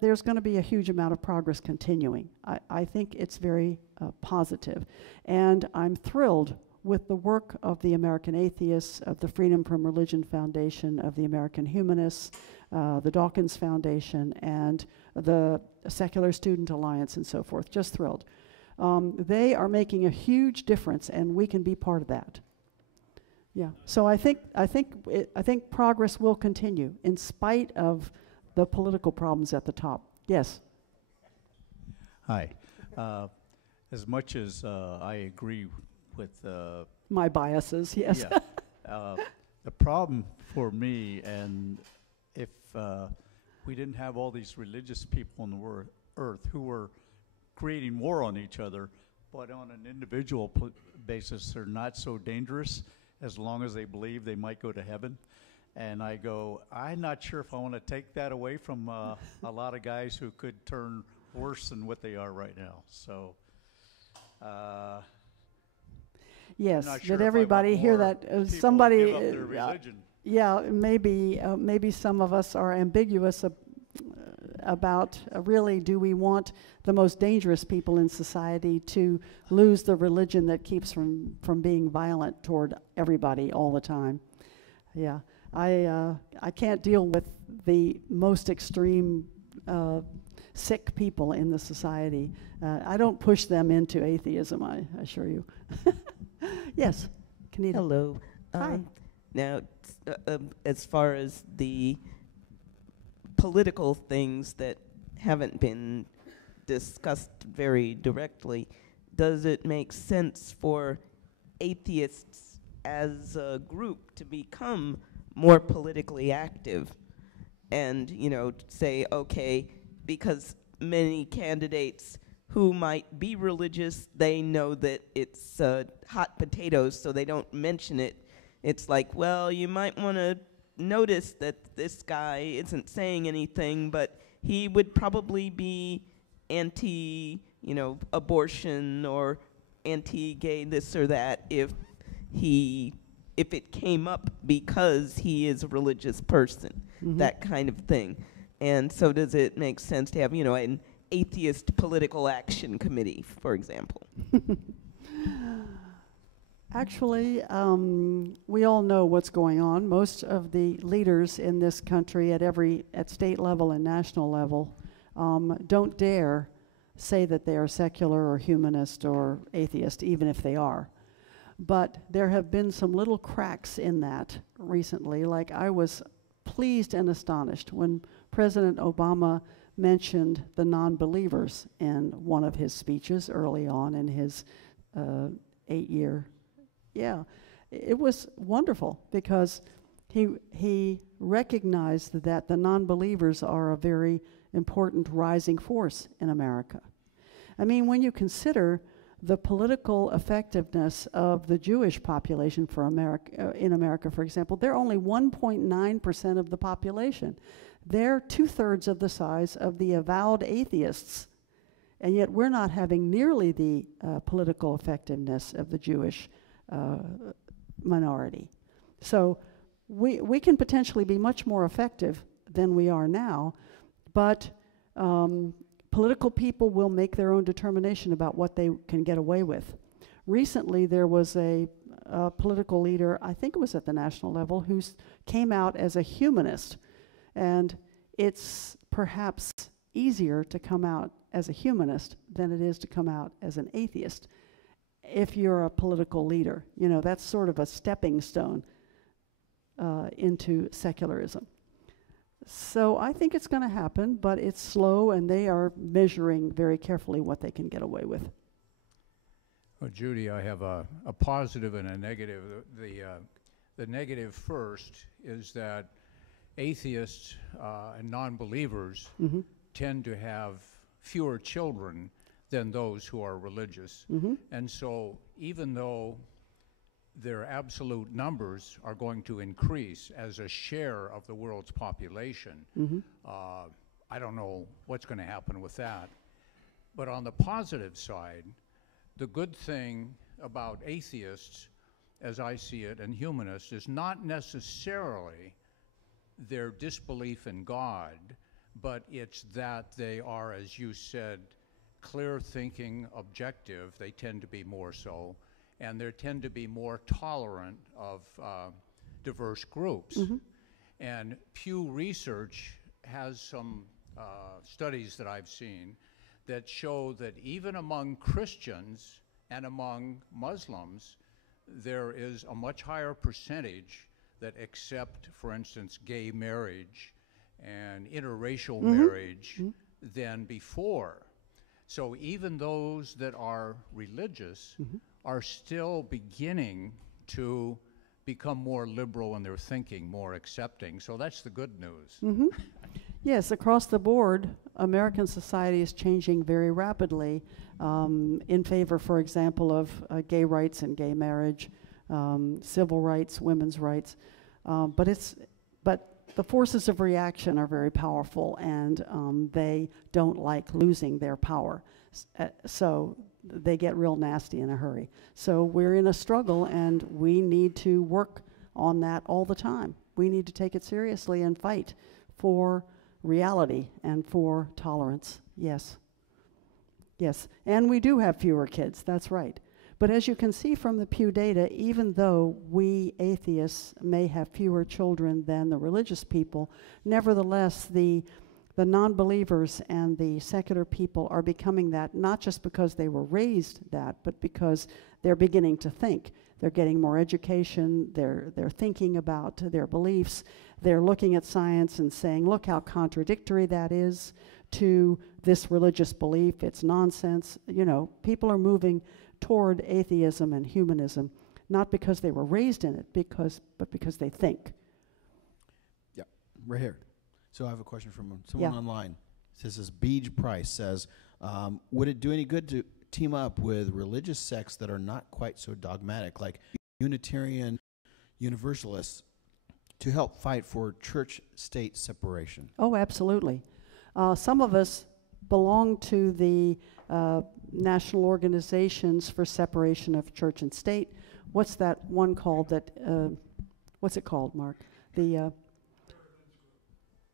there's going to be a huge amount of progress continuing. I think it's very positive. And I'm thrilled with the work of the American Atheists, of the Freedom from Religion Foundation, of the American Humanists, the Dawkins Foundation, and the Secular Student Alliance, and so forth. Just thrilled. They are making a huge difference, and we can be part of that. Yeah. So I think progress will continue in spite of the political problems at the top. Yes. Hi. As much as I agree with my biases, yes. Yeah. The problem for me, and if we didn't have all these religious people on the earth who were creating war on each other, but on an individual basis, they're not so dangerous as long as they believe they might go to heaven. And I go, I'm not sure if I want to take that away from a lot of guys who could turn worse than what they are right now. So, yes, sure did everybody hear that? Somebody, give up their religion. Yeah, maybe some of us are ambiguous about really, do we want the most dangerous people in society to lose the religion that keeps from being violent toward everybody all the time? Yeah, I can't deal with the most extreme sick people in the society. I don't push them into atheism, I assure you. Yes, Kanita. Hello. Hi. Now, as far as the political things that haven't been discussed very directly, does it make sense for atheists as a group to become more politically active and, say, okay, because many candidates who might be religious, they know that it's hot potatoes, so they don't mention it. It's like, well, you might want to notice that this guy isn't saying anything, but he would probably be anti, abortion or anti-gay this or that if it came up because he is a religious person, that kind of thing. And so does it make sense to have, an atheist political action committee, for example? Actually, we all know what's going on. Most of the leaders in this country at state level and national level don't dare say that they are secular or humanist or atheist, even if they are. But there have been some little cracks in that recently. Like, I was pleased and astonished when President Obama mentioned the nonbelievers in one of his speeches early on in his 8-year. Yeah, it was wonderful because he recognized that the non-believers are a very important rising force in America. I mean, when you consider the political effectiveness of the Jewish population for in America, for example, they're only 1.9% of the population. They're 2/3 of the size of the avowed atheists, and yet we're not having nearly the political effectiveness of the Jewish minority. So we can potentially be much more effective than we are now, but political people will make their own determination about what they can get away with. Recently, there was a political leader, I think it was at the national level, who came out as a humanist. And it's perhaps easier to come out as a humanist than it is to come out as an atheist if you're a political leader. That's sort of a stepping stone into secularism. So I think it's going to happen, but it's slow, and they are measuring very carefully what they can get away with. Well, Judy, I have a positive and a negative. The negative first is that atheists and non-believers tend to have fewer children than those who are religious. And so even though their absolute numbers are going to increase as a share of the world's population, I don't know what's going to happen with that. But on the positive side, the good thing about atheists, as I see it, and humanists, is not necessarily their disbelief in God, but it's that they are, as you said, clear thinking, objective. They tend to be more so, and they tend to be more tolerant of diverse groups. And Pew Research has some studies that I've seen that show that even among Christians and among Muslims, there is a much higher percentage that accept, for instance, gay marriage and interracial marriage than before. So even those that are religious are still beginning to become more liberal in their thinking, more accepting. So that's the good news. Yes, across the board, American society is changing very rapidly in favor, for example, of gay rights and gay marriage, civil rights, women's rights. But the forces of reaction are very powerful, and they don't like losing their power. So they get real nasty in a hurry. So we're in a struggle, and we need to work on that all the time. We need to take it seriously and fight for reality and for tolerance. Yes. Yes. And we do have fewer kids. That's right. But as you can see from the Pew data, even though we atheists may have fewer children than the religious people, nevertheless, the non-believers and the secular people are becoming that, not just because they were raised that, but because they're beginning to think. They're getting more education, they're thinking about their beliefs, they're looking at science and saying, look how contradictory that is to this religious belief, it's nonsense. You know, people are moving toward atheism and humanism, not because they were raised in it, but because they think. Yeah, right here. So I have a question from someone online. This is Beej Price says, would it do any good to team up with religious sects that are not quite so dogmatic, like Unitarian Universalists, to help fight for church-state separation? Oh, absolutely. Some of us belong to the national organizations for separation of church and state. What's that one called that, what's it called, Mark?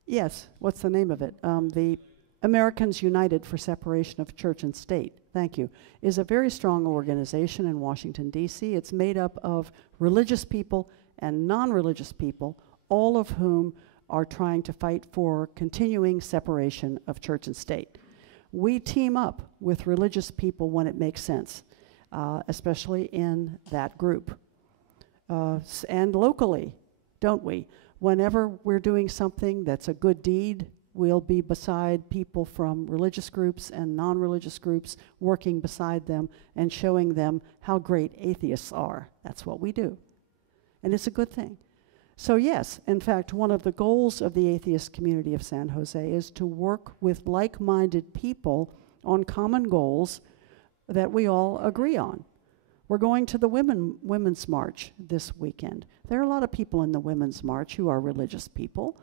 Yes, what's the name of it? The Americans United for Separation of Church and State, thank you, is a very strong organization in Washington, D.C. It's made up of religious people and non-religious people, all of whom are trying to fight for continuing separation of church and state. We team up with religious people when it makes sense, especially in that group. And locally, don't we? Whenever we're doing something that's a good deed, we'll be beside people from religious groups and non-religious groups, working beside them and showing them how great atheists are. That's what we do. And it's a good thing. So yes, in fact, one of the goals of the atheist community of San Jose is to work with like-minded people on common goals that we all agree on. We're going to the Women's March this weekend. There are a lot of people in the Women's March who are religious people,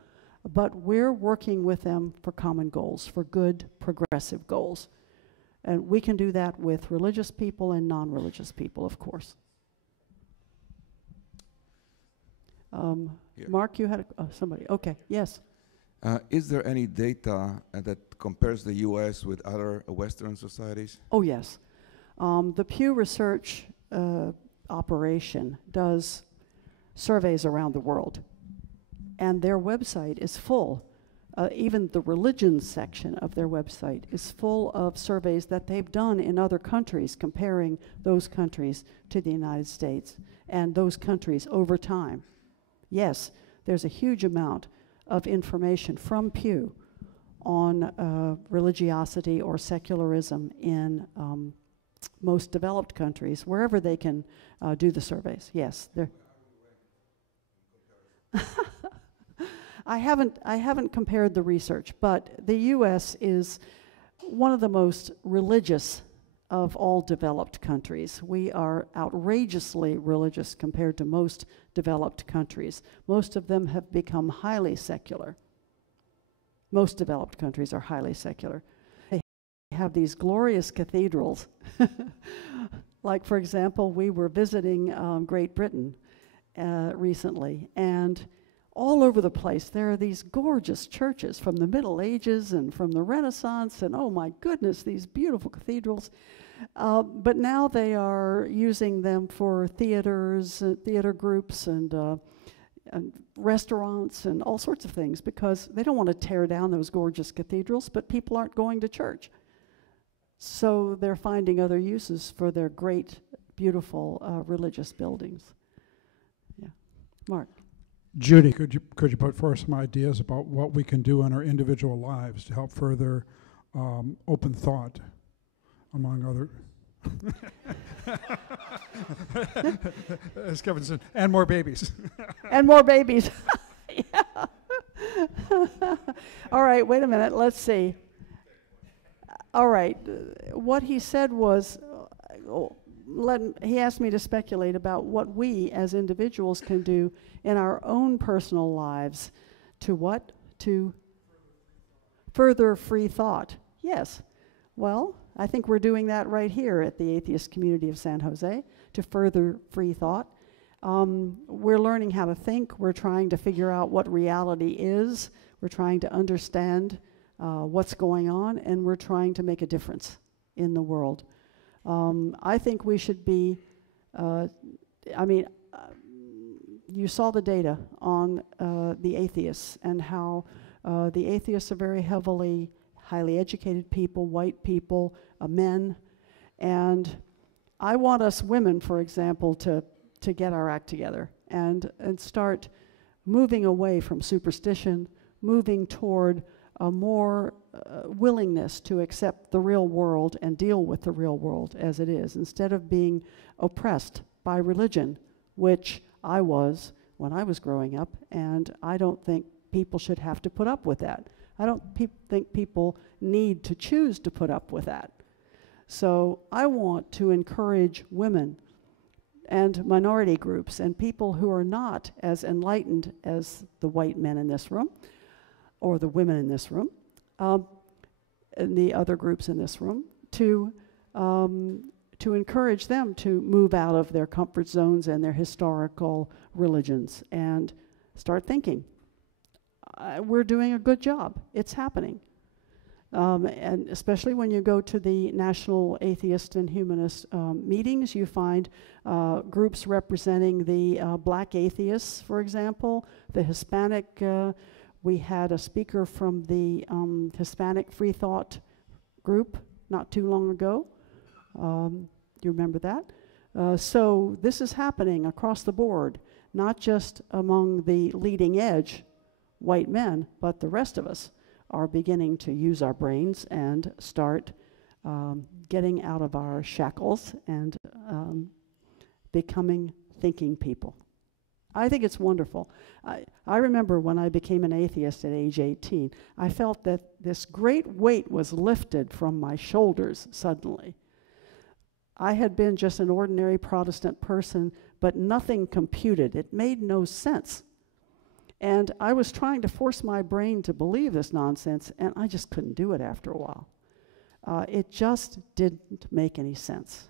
but we're working with them for common goals, for good, progressive goals. And we can do that with religious people and non-religious people, of course. Mark, you had somebody. Okay, yes. Is there any data that compares the U.S. with other Western societies? Oh, yes. The Pew Research operation does surveys around the world, and their website is full. Even the religion section of their website is full of surveys that they've done in other countries, comparing those countries to the United States and those countries over time. Yes, there's a huge amount of information from Pew on religiosity or secularism in most developed countries, wherever they can do the surveys. Yes, they're I haven't compared the research, but the U.S. is one of the most religious of all developed countries. We are outrageously religious compared to most developed countries. Most of them have become highly secular. Most developed countries are highly secular. They have these glorious cathedrals. Like, for example, we were visiting Great Britain recently, and all over the place there are these gorgeous churches from the Middle Ages and from the Renaissance, and oh my goodness, these beautiful cathedrals. But now they are using them for theaters, theater groups, and restaurants, and all sorts of things, because they don't want to tear down those gorgeous cathedrals, but people aren't going to church. So they're finding other uses for their great, beautiful religious buildings. Yeah. Mark. Judy, could you put forth some ideas about what we can do in our individual lives to help further open thought, among other? As Kevin said, and more babies. And more babies. Yeah. All right, wait a minute. Let's see. All right. What he said was, he asked me to speculate about what we as individuals can do in our own personal lives to what? To further free thought. Yes. Well, I think we're doing that right here at the Atheist Community of San Jose to further free thought. We're learning how to think. We're trying to figure out what reality is. We're trying to understand what's going on, and we're trying to make a difference in the world. I think we should be, you saw the data on the atheists and how the atheists are very highly educated people, white people, men, and I want us women, for example, to get our act together and start moving away from superstition, moving toward a more willingness to accept the real world and deal with the real world as it is, instead of being oppressed by religion, which I was when I was growing up, and I don't think people should have to put up with that. I don't think people need to choose to put up with that. So I want to encourage women and minority groups and people who are not as enlightened as the white men in this room or the women in this room, and the other groups in this room, to encourage them to move out of their comfort zones and their historical religions and start thinking. We're doing a good job. It's happening. And especially when you go to the National Atheist and Humanist meetings, you find groups representing the black atheists, for example, the Hispanic. We had a speaker from the Hispanic Free Thought group not too long ago. You remember that? So this is happening across the board, not just among the leading edge white men, but the rest of us are beginning to use our brains and start getting out of our shackles and becoming thinking people. I think it's wonderful. I remember when I became an atheist at age 18, I felt that this great weight was lifted from my shoulders suddenly. I had been just an ordinary Protestant person, but nothing computed. It made no sense. And I was trying to force my brain to believe this nonsense, and I just couldn't do it after a while. It just didn't make any sense.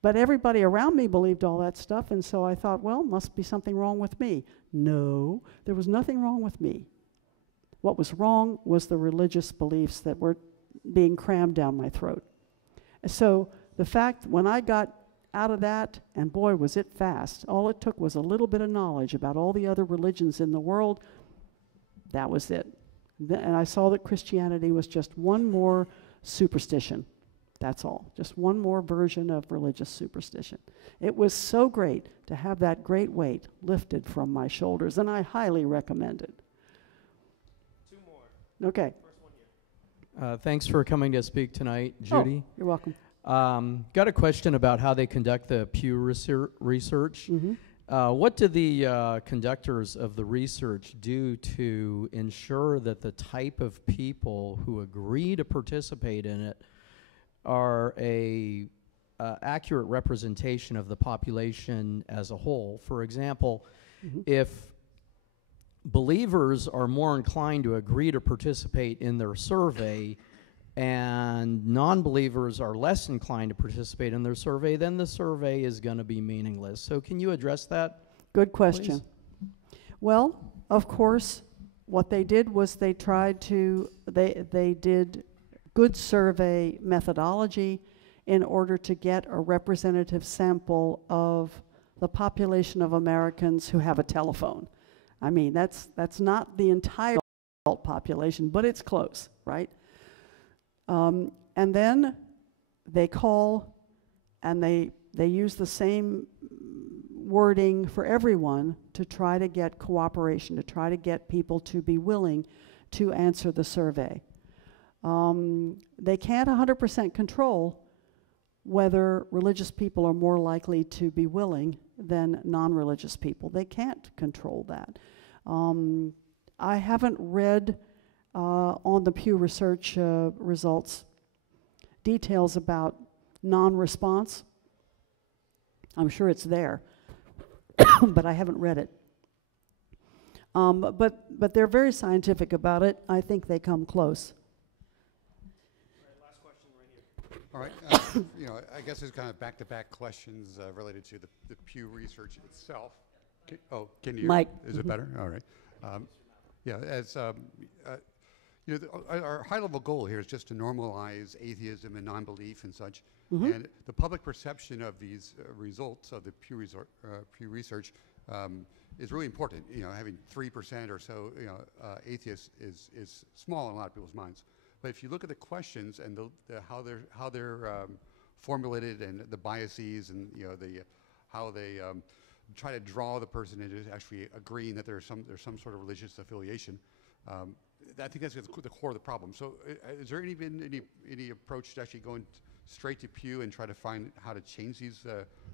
But everybody around me believed all that stuff, and so I thought, well, must be something wrong with me. No, there was nothing wrong with me. What was wrong was the religious beliefs that were being crammed down my throat. So the fact, when I got out of that, and boy, was it fast. All it took was a little bit of knowledge about all the other religions in the world. That was it. And I saw that Christianity was just one more superstition. That's all. Just one more version of religious superstition. It was so great to have that great weight lifted from my shoulders, and I highly recommend it. Okay. Thanks for coming to speak tonight, Judy. Oh, you're welcome. Got a question about how they conduct the Pew research. What do the conductors of the research do to ensure that the type of people who agree to participate in it are a accurate representation of the population as a whole? For example, if believers are more inclined to agree to participate in their survey and non-believers are less inclined to participate in their survey, then the survey is going to be meaningless. So can you address that? Good question. Please? Well, of course, what they did was they tried to, they did good survey methodology in order to get a representative sample of the population of Americans who have a telephone. I mean, that's not the entire adult population, but it's close, right? And then they call and they use the same wording for everyone to try to get cooperation, to try to get people to be willing to answer the survey. They can't 100% control whether religious people are more likely to be willing than non-religious people. They can't control that. I haven't read on the Pew Research results details about non-response. I'm sure it's there, but I haven't read it. But they're very scientific about it. I think they come close. All right, you know, I guess there's kind of back-to-back questions related to the Pew Research itself. Can you? Mike. Is it better? All right. Yeah, as you know, our high-level goal here is just to normalize atheism and non-belief and such. And the public perception of these results of the Pew Research is really important. You know, having 3% or so, you know, atheists is small in a lot of people's minds. But if you look at the questions and how they're formulated and the biases and, you know, how they try to draw the person into actually agreeing that there's some sort of religious affiliation, I think that's the core of the problem. So is there been any approach to actually going straight to Pew and try to find how to change these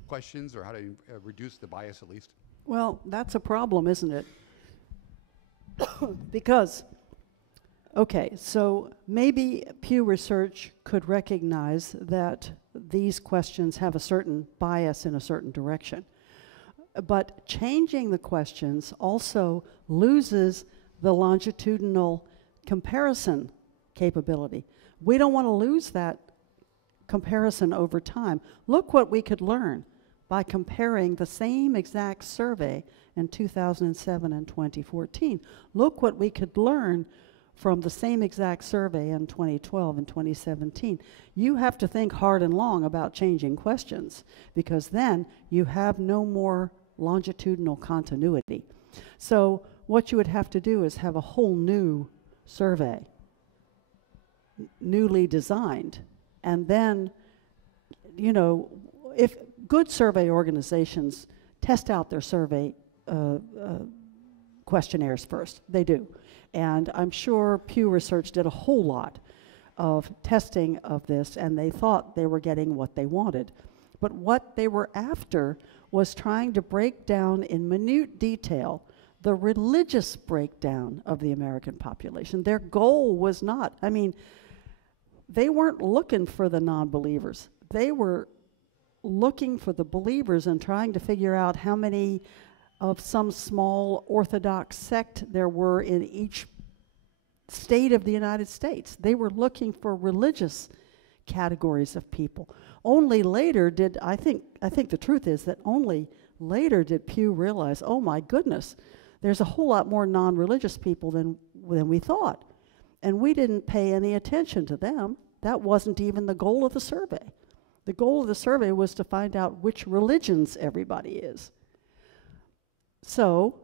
questions or how to reduce the bias at least? Well, that's a problem, isn't it? Because, okay, so maybe Pew Research could recognize that these questions have a certain bias in a certain direction. But changing the questions also loses the longitudinal comparison capability. We don't want to lose that comparison over time. Look what we could learn by comparing the same exact survey in 2007 and 2014. Look what we could learn from the same exact survey in 2012 and 2017. You have to think hard and long about changing questions, because then you have no more longitudinal continuity. So what you would have to do is have a whole new survey, newly designed, and then, you know, if good survey organizations test out their survey questionnaires first, they do. And I'm sure Pew Research did a whole lot of testing of this, and they thought they were getting what they wanted. But what they were after was trying to break down in minute detail the religious breakdown of the American population. Their goal was not, I mean, they weren't looking for the non-believers. They were looking for the believers and trying to figure out how many of some small Orthodox sect there were in each state of the United States. They were looking for religious categories of people. Only later did, I think the truth is that only later did Pew realize, oh my goodness, there's a whole lot more non-religious people than we thought. And we didn't pay any attention to them. That wasn't even the goal of the survey. The goal of the survey was to find out which religions everybody is. So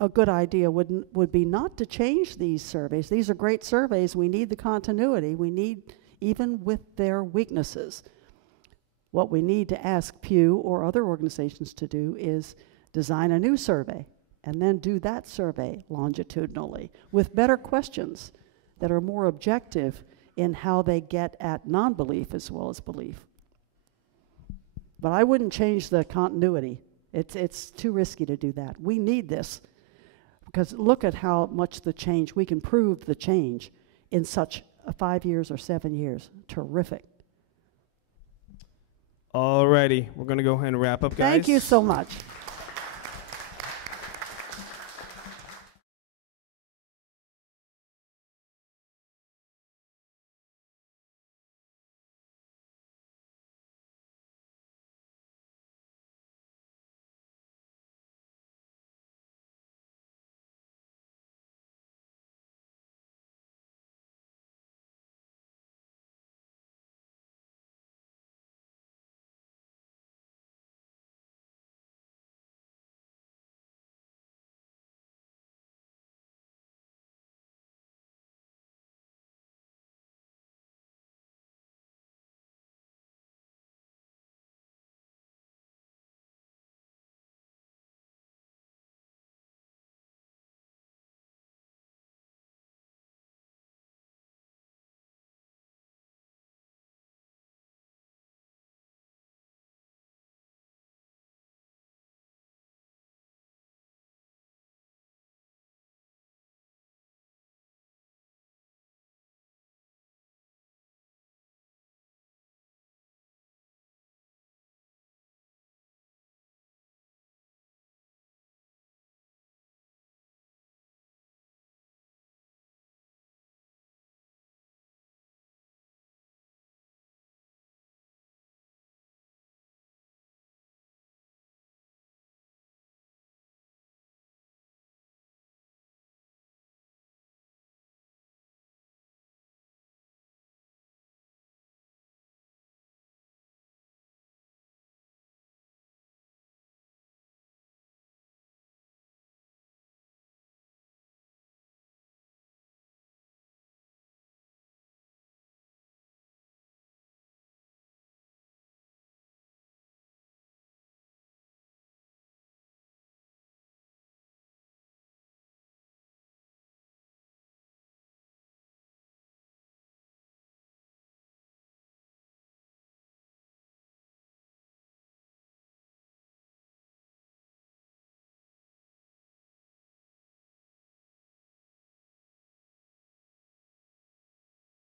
a good idea would be not to change these surveys. These are great surveys. We need the continuity. We need, even with their weaknesses, what we need to ask Pew or other organizations to do is design a new survey and then do that survey longitudinally with better questions that are more objective in how they get at non-belief as well as belief. But I wouldn't change the continuity. It's too risky to do that. We need this, because look at how much the change, we can prove the change in such 5 years or 7 years. Terrific. Alrighty, we're going to go ahead and wrap up, guys. Thank you so much.